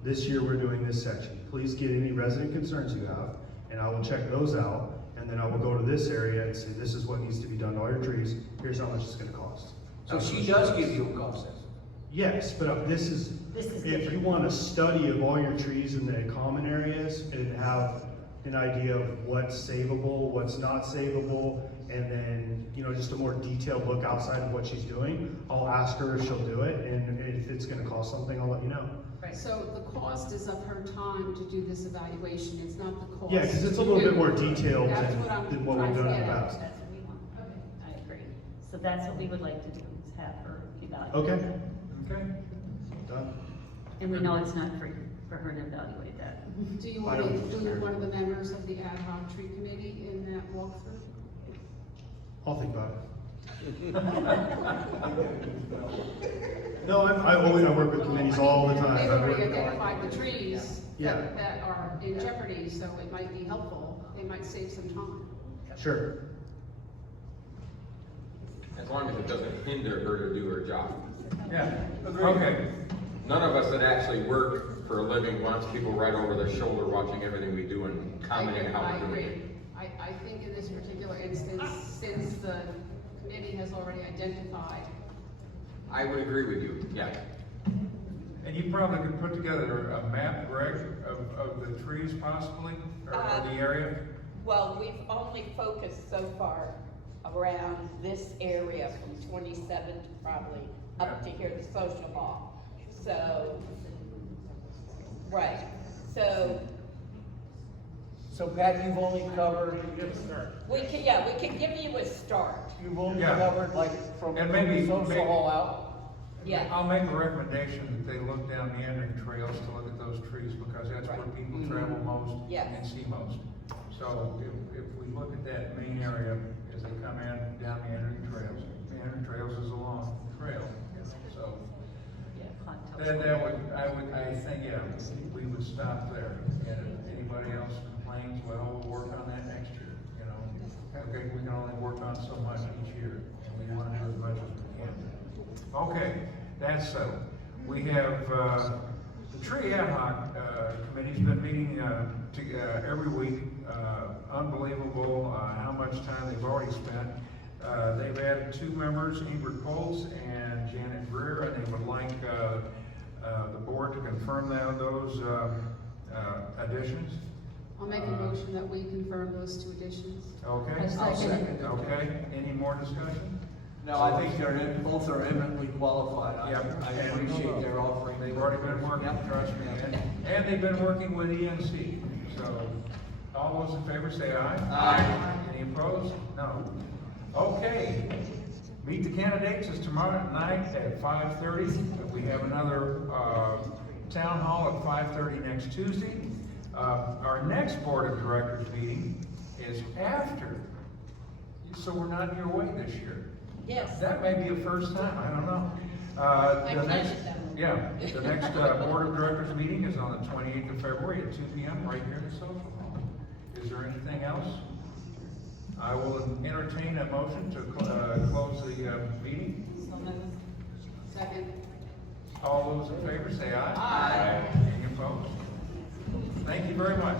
This year we're doing this section. Please get any resident concerns you have, and I will check those out. And then I will go to this area and say, this is what needs to be done to all your trees. Here's how much it's gonna cost. So she does give you a cost estimate? Yes, but this is if different. you want a study of all your trees in the common areas and have an idea of what's savable, what's not savable, and then, just a more detailed look outside of what she's doing, I'll ask her if she'll do it, and if it's gonna cost something, I'll let you know. Right, so the cost is of her time to do this evaluation, it's not the cost. Yeah, because it's a to little do. bit more detailed That's than what I'm than what trying we've to done in get the at. past. That's what we want. Okay, I agree. So that's what we would like to do, is have her evaluate. Okay. that. Okay. Done. And we know it's not free for her to evaluate that. Do you I want to don't include care. one of the members of the ad hoc tree committee in that walkthrough? I'll think about it. No, I work with committees all the time. We've I work already with all- identified the trees Yeah. that are in jeopardy, so it might be helpful, it might save some time. Sure. As long as it doesn't hinder her to do her job. Yeah, okay. None of us that actually work for a living wants people right over their shoulder watching everything we do and commenting how I we're doing it. agree. I think in this particular instance, since the committee has already identified. I would agree with you, yes. And you probably could put together a map, Greg, of the trees possibly, or the area? Well, we've only focused so far around this area from 27th probably up to here, the social hall. So, right, so So Pat, you've only covered, we can give you a start. you've only Yeah. covered like from And the maybe- social hall out? Yeah. I'll make a recommendation that they look down meandering trails to look at those trees, because that's where Right. people travel most Yes. and see most. So if we look at that main area as they come in down meandering trails. Meandering trails is a long trail, so. Then I think, yeah, we would stop there. And if anybody else complains, well, we'll work on that next year, you know. Okay, we can only work on so much each year, and we want to do as much as we can. Okay, that's settled. We have, the tree ad hoc committee's been meeting every week. Unbelievable how much time they've already spent. They've added 2 members, Ingrid Poltz and Janet Greer, and they would like the board to confirm those additions. I'll make a motion that we confirm those 2 additions. Okay. I'll second it. Okay, any more discussion? No, I think both are eminently qualified. Yep. I appreciate their offering. They've already been working, Yep. trust me, and they've been working with ENC. So, all those in favor say aye. Aye. Any opposed? No. Okay. Meet the candidates is tomorrow night at 5:30. We have another town hall at 5:30 next Tuesday. Our next board of directors meeting is after, so we're not in your way this year. Yes. That may be a first time, I don't know. The next, yeah, the next board of directors meeting is on the 28th of February at 2 p.m. right here in the social hall. Is there anything else? I will entertain a motion to close the meeting. Second. All those in favor say aye. Aye. Any opposed? Thank you very much.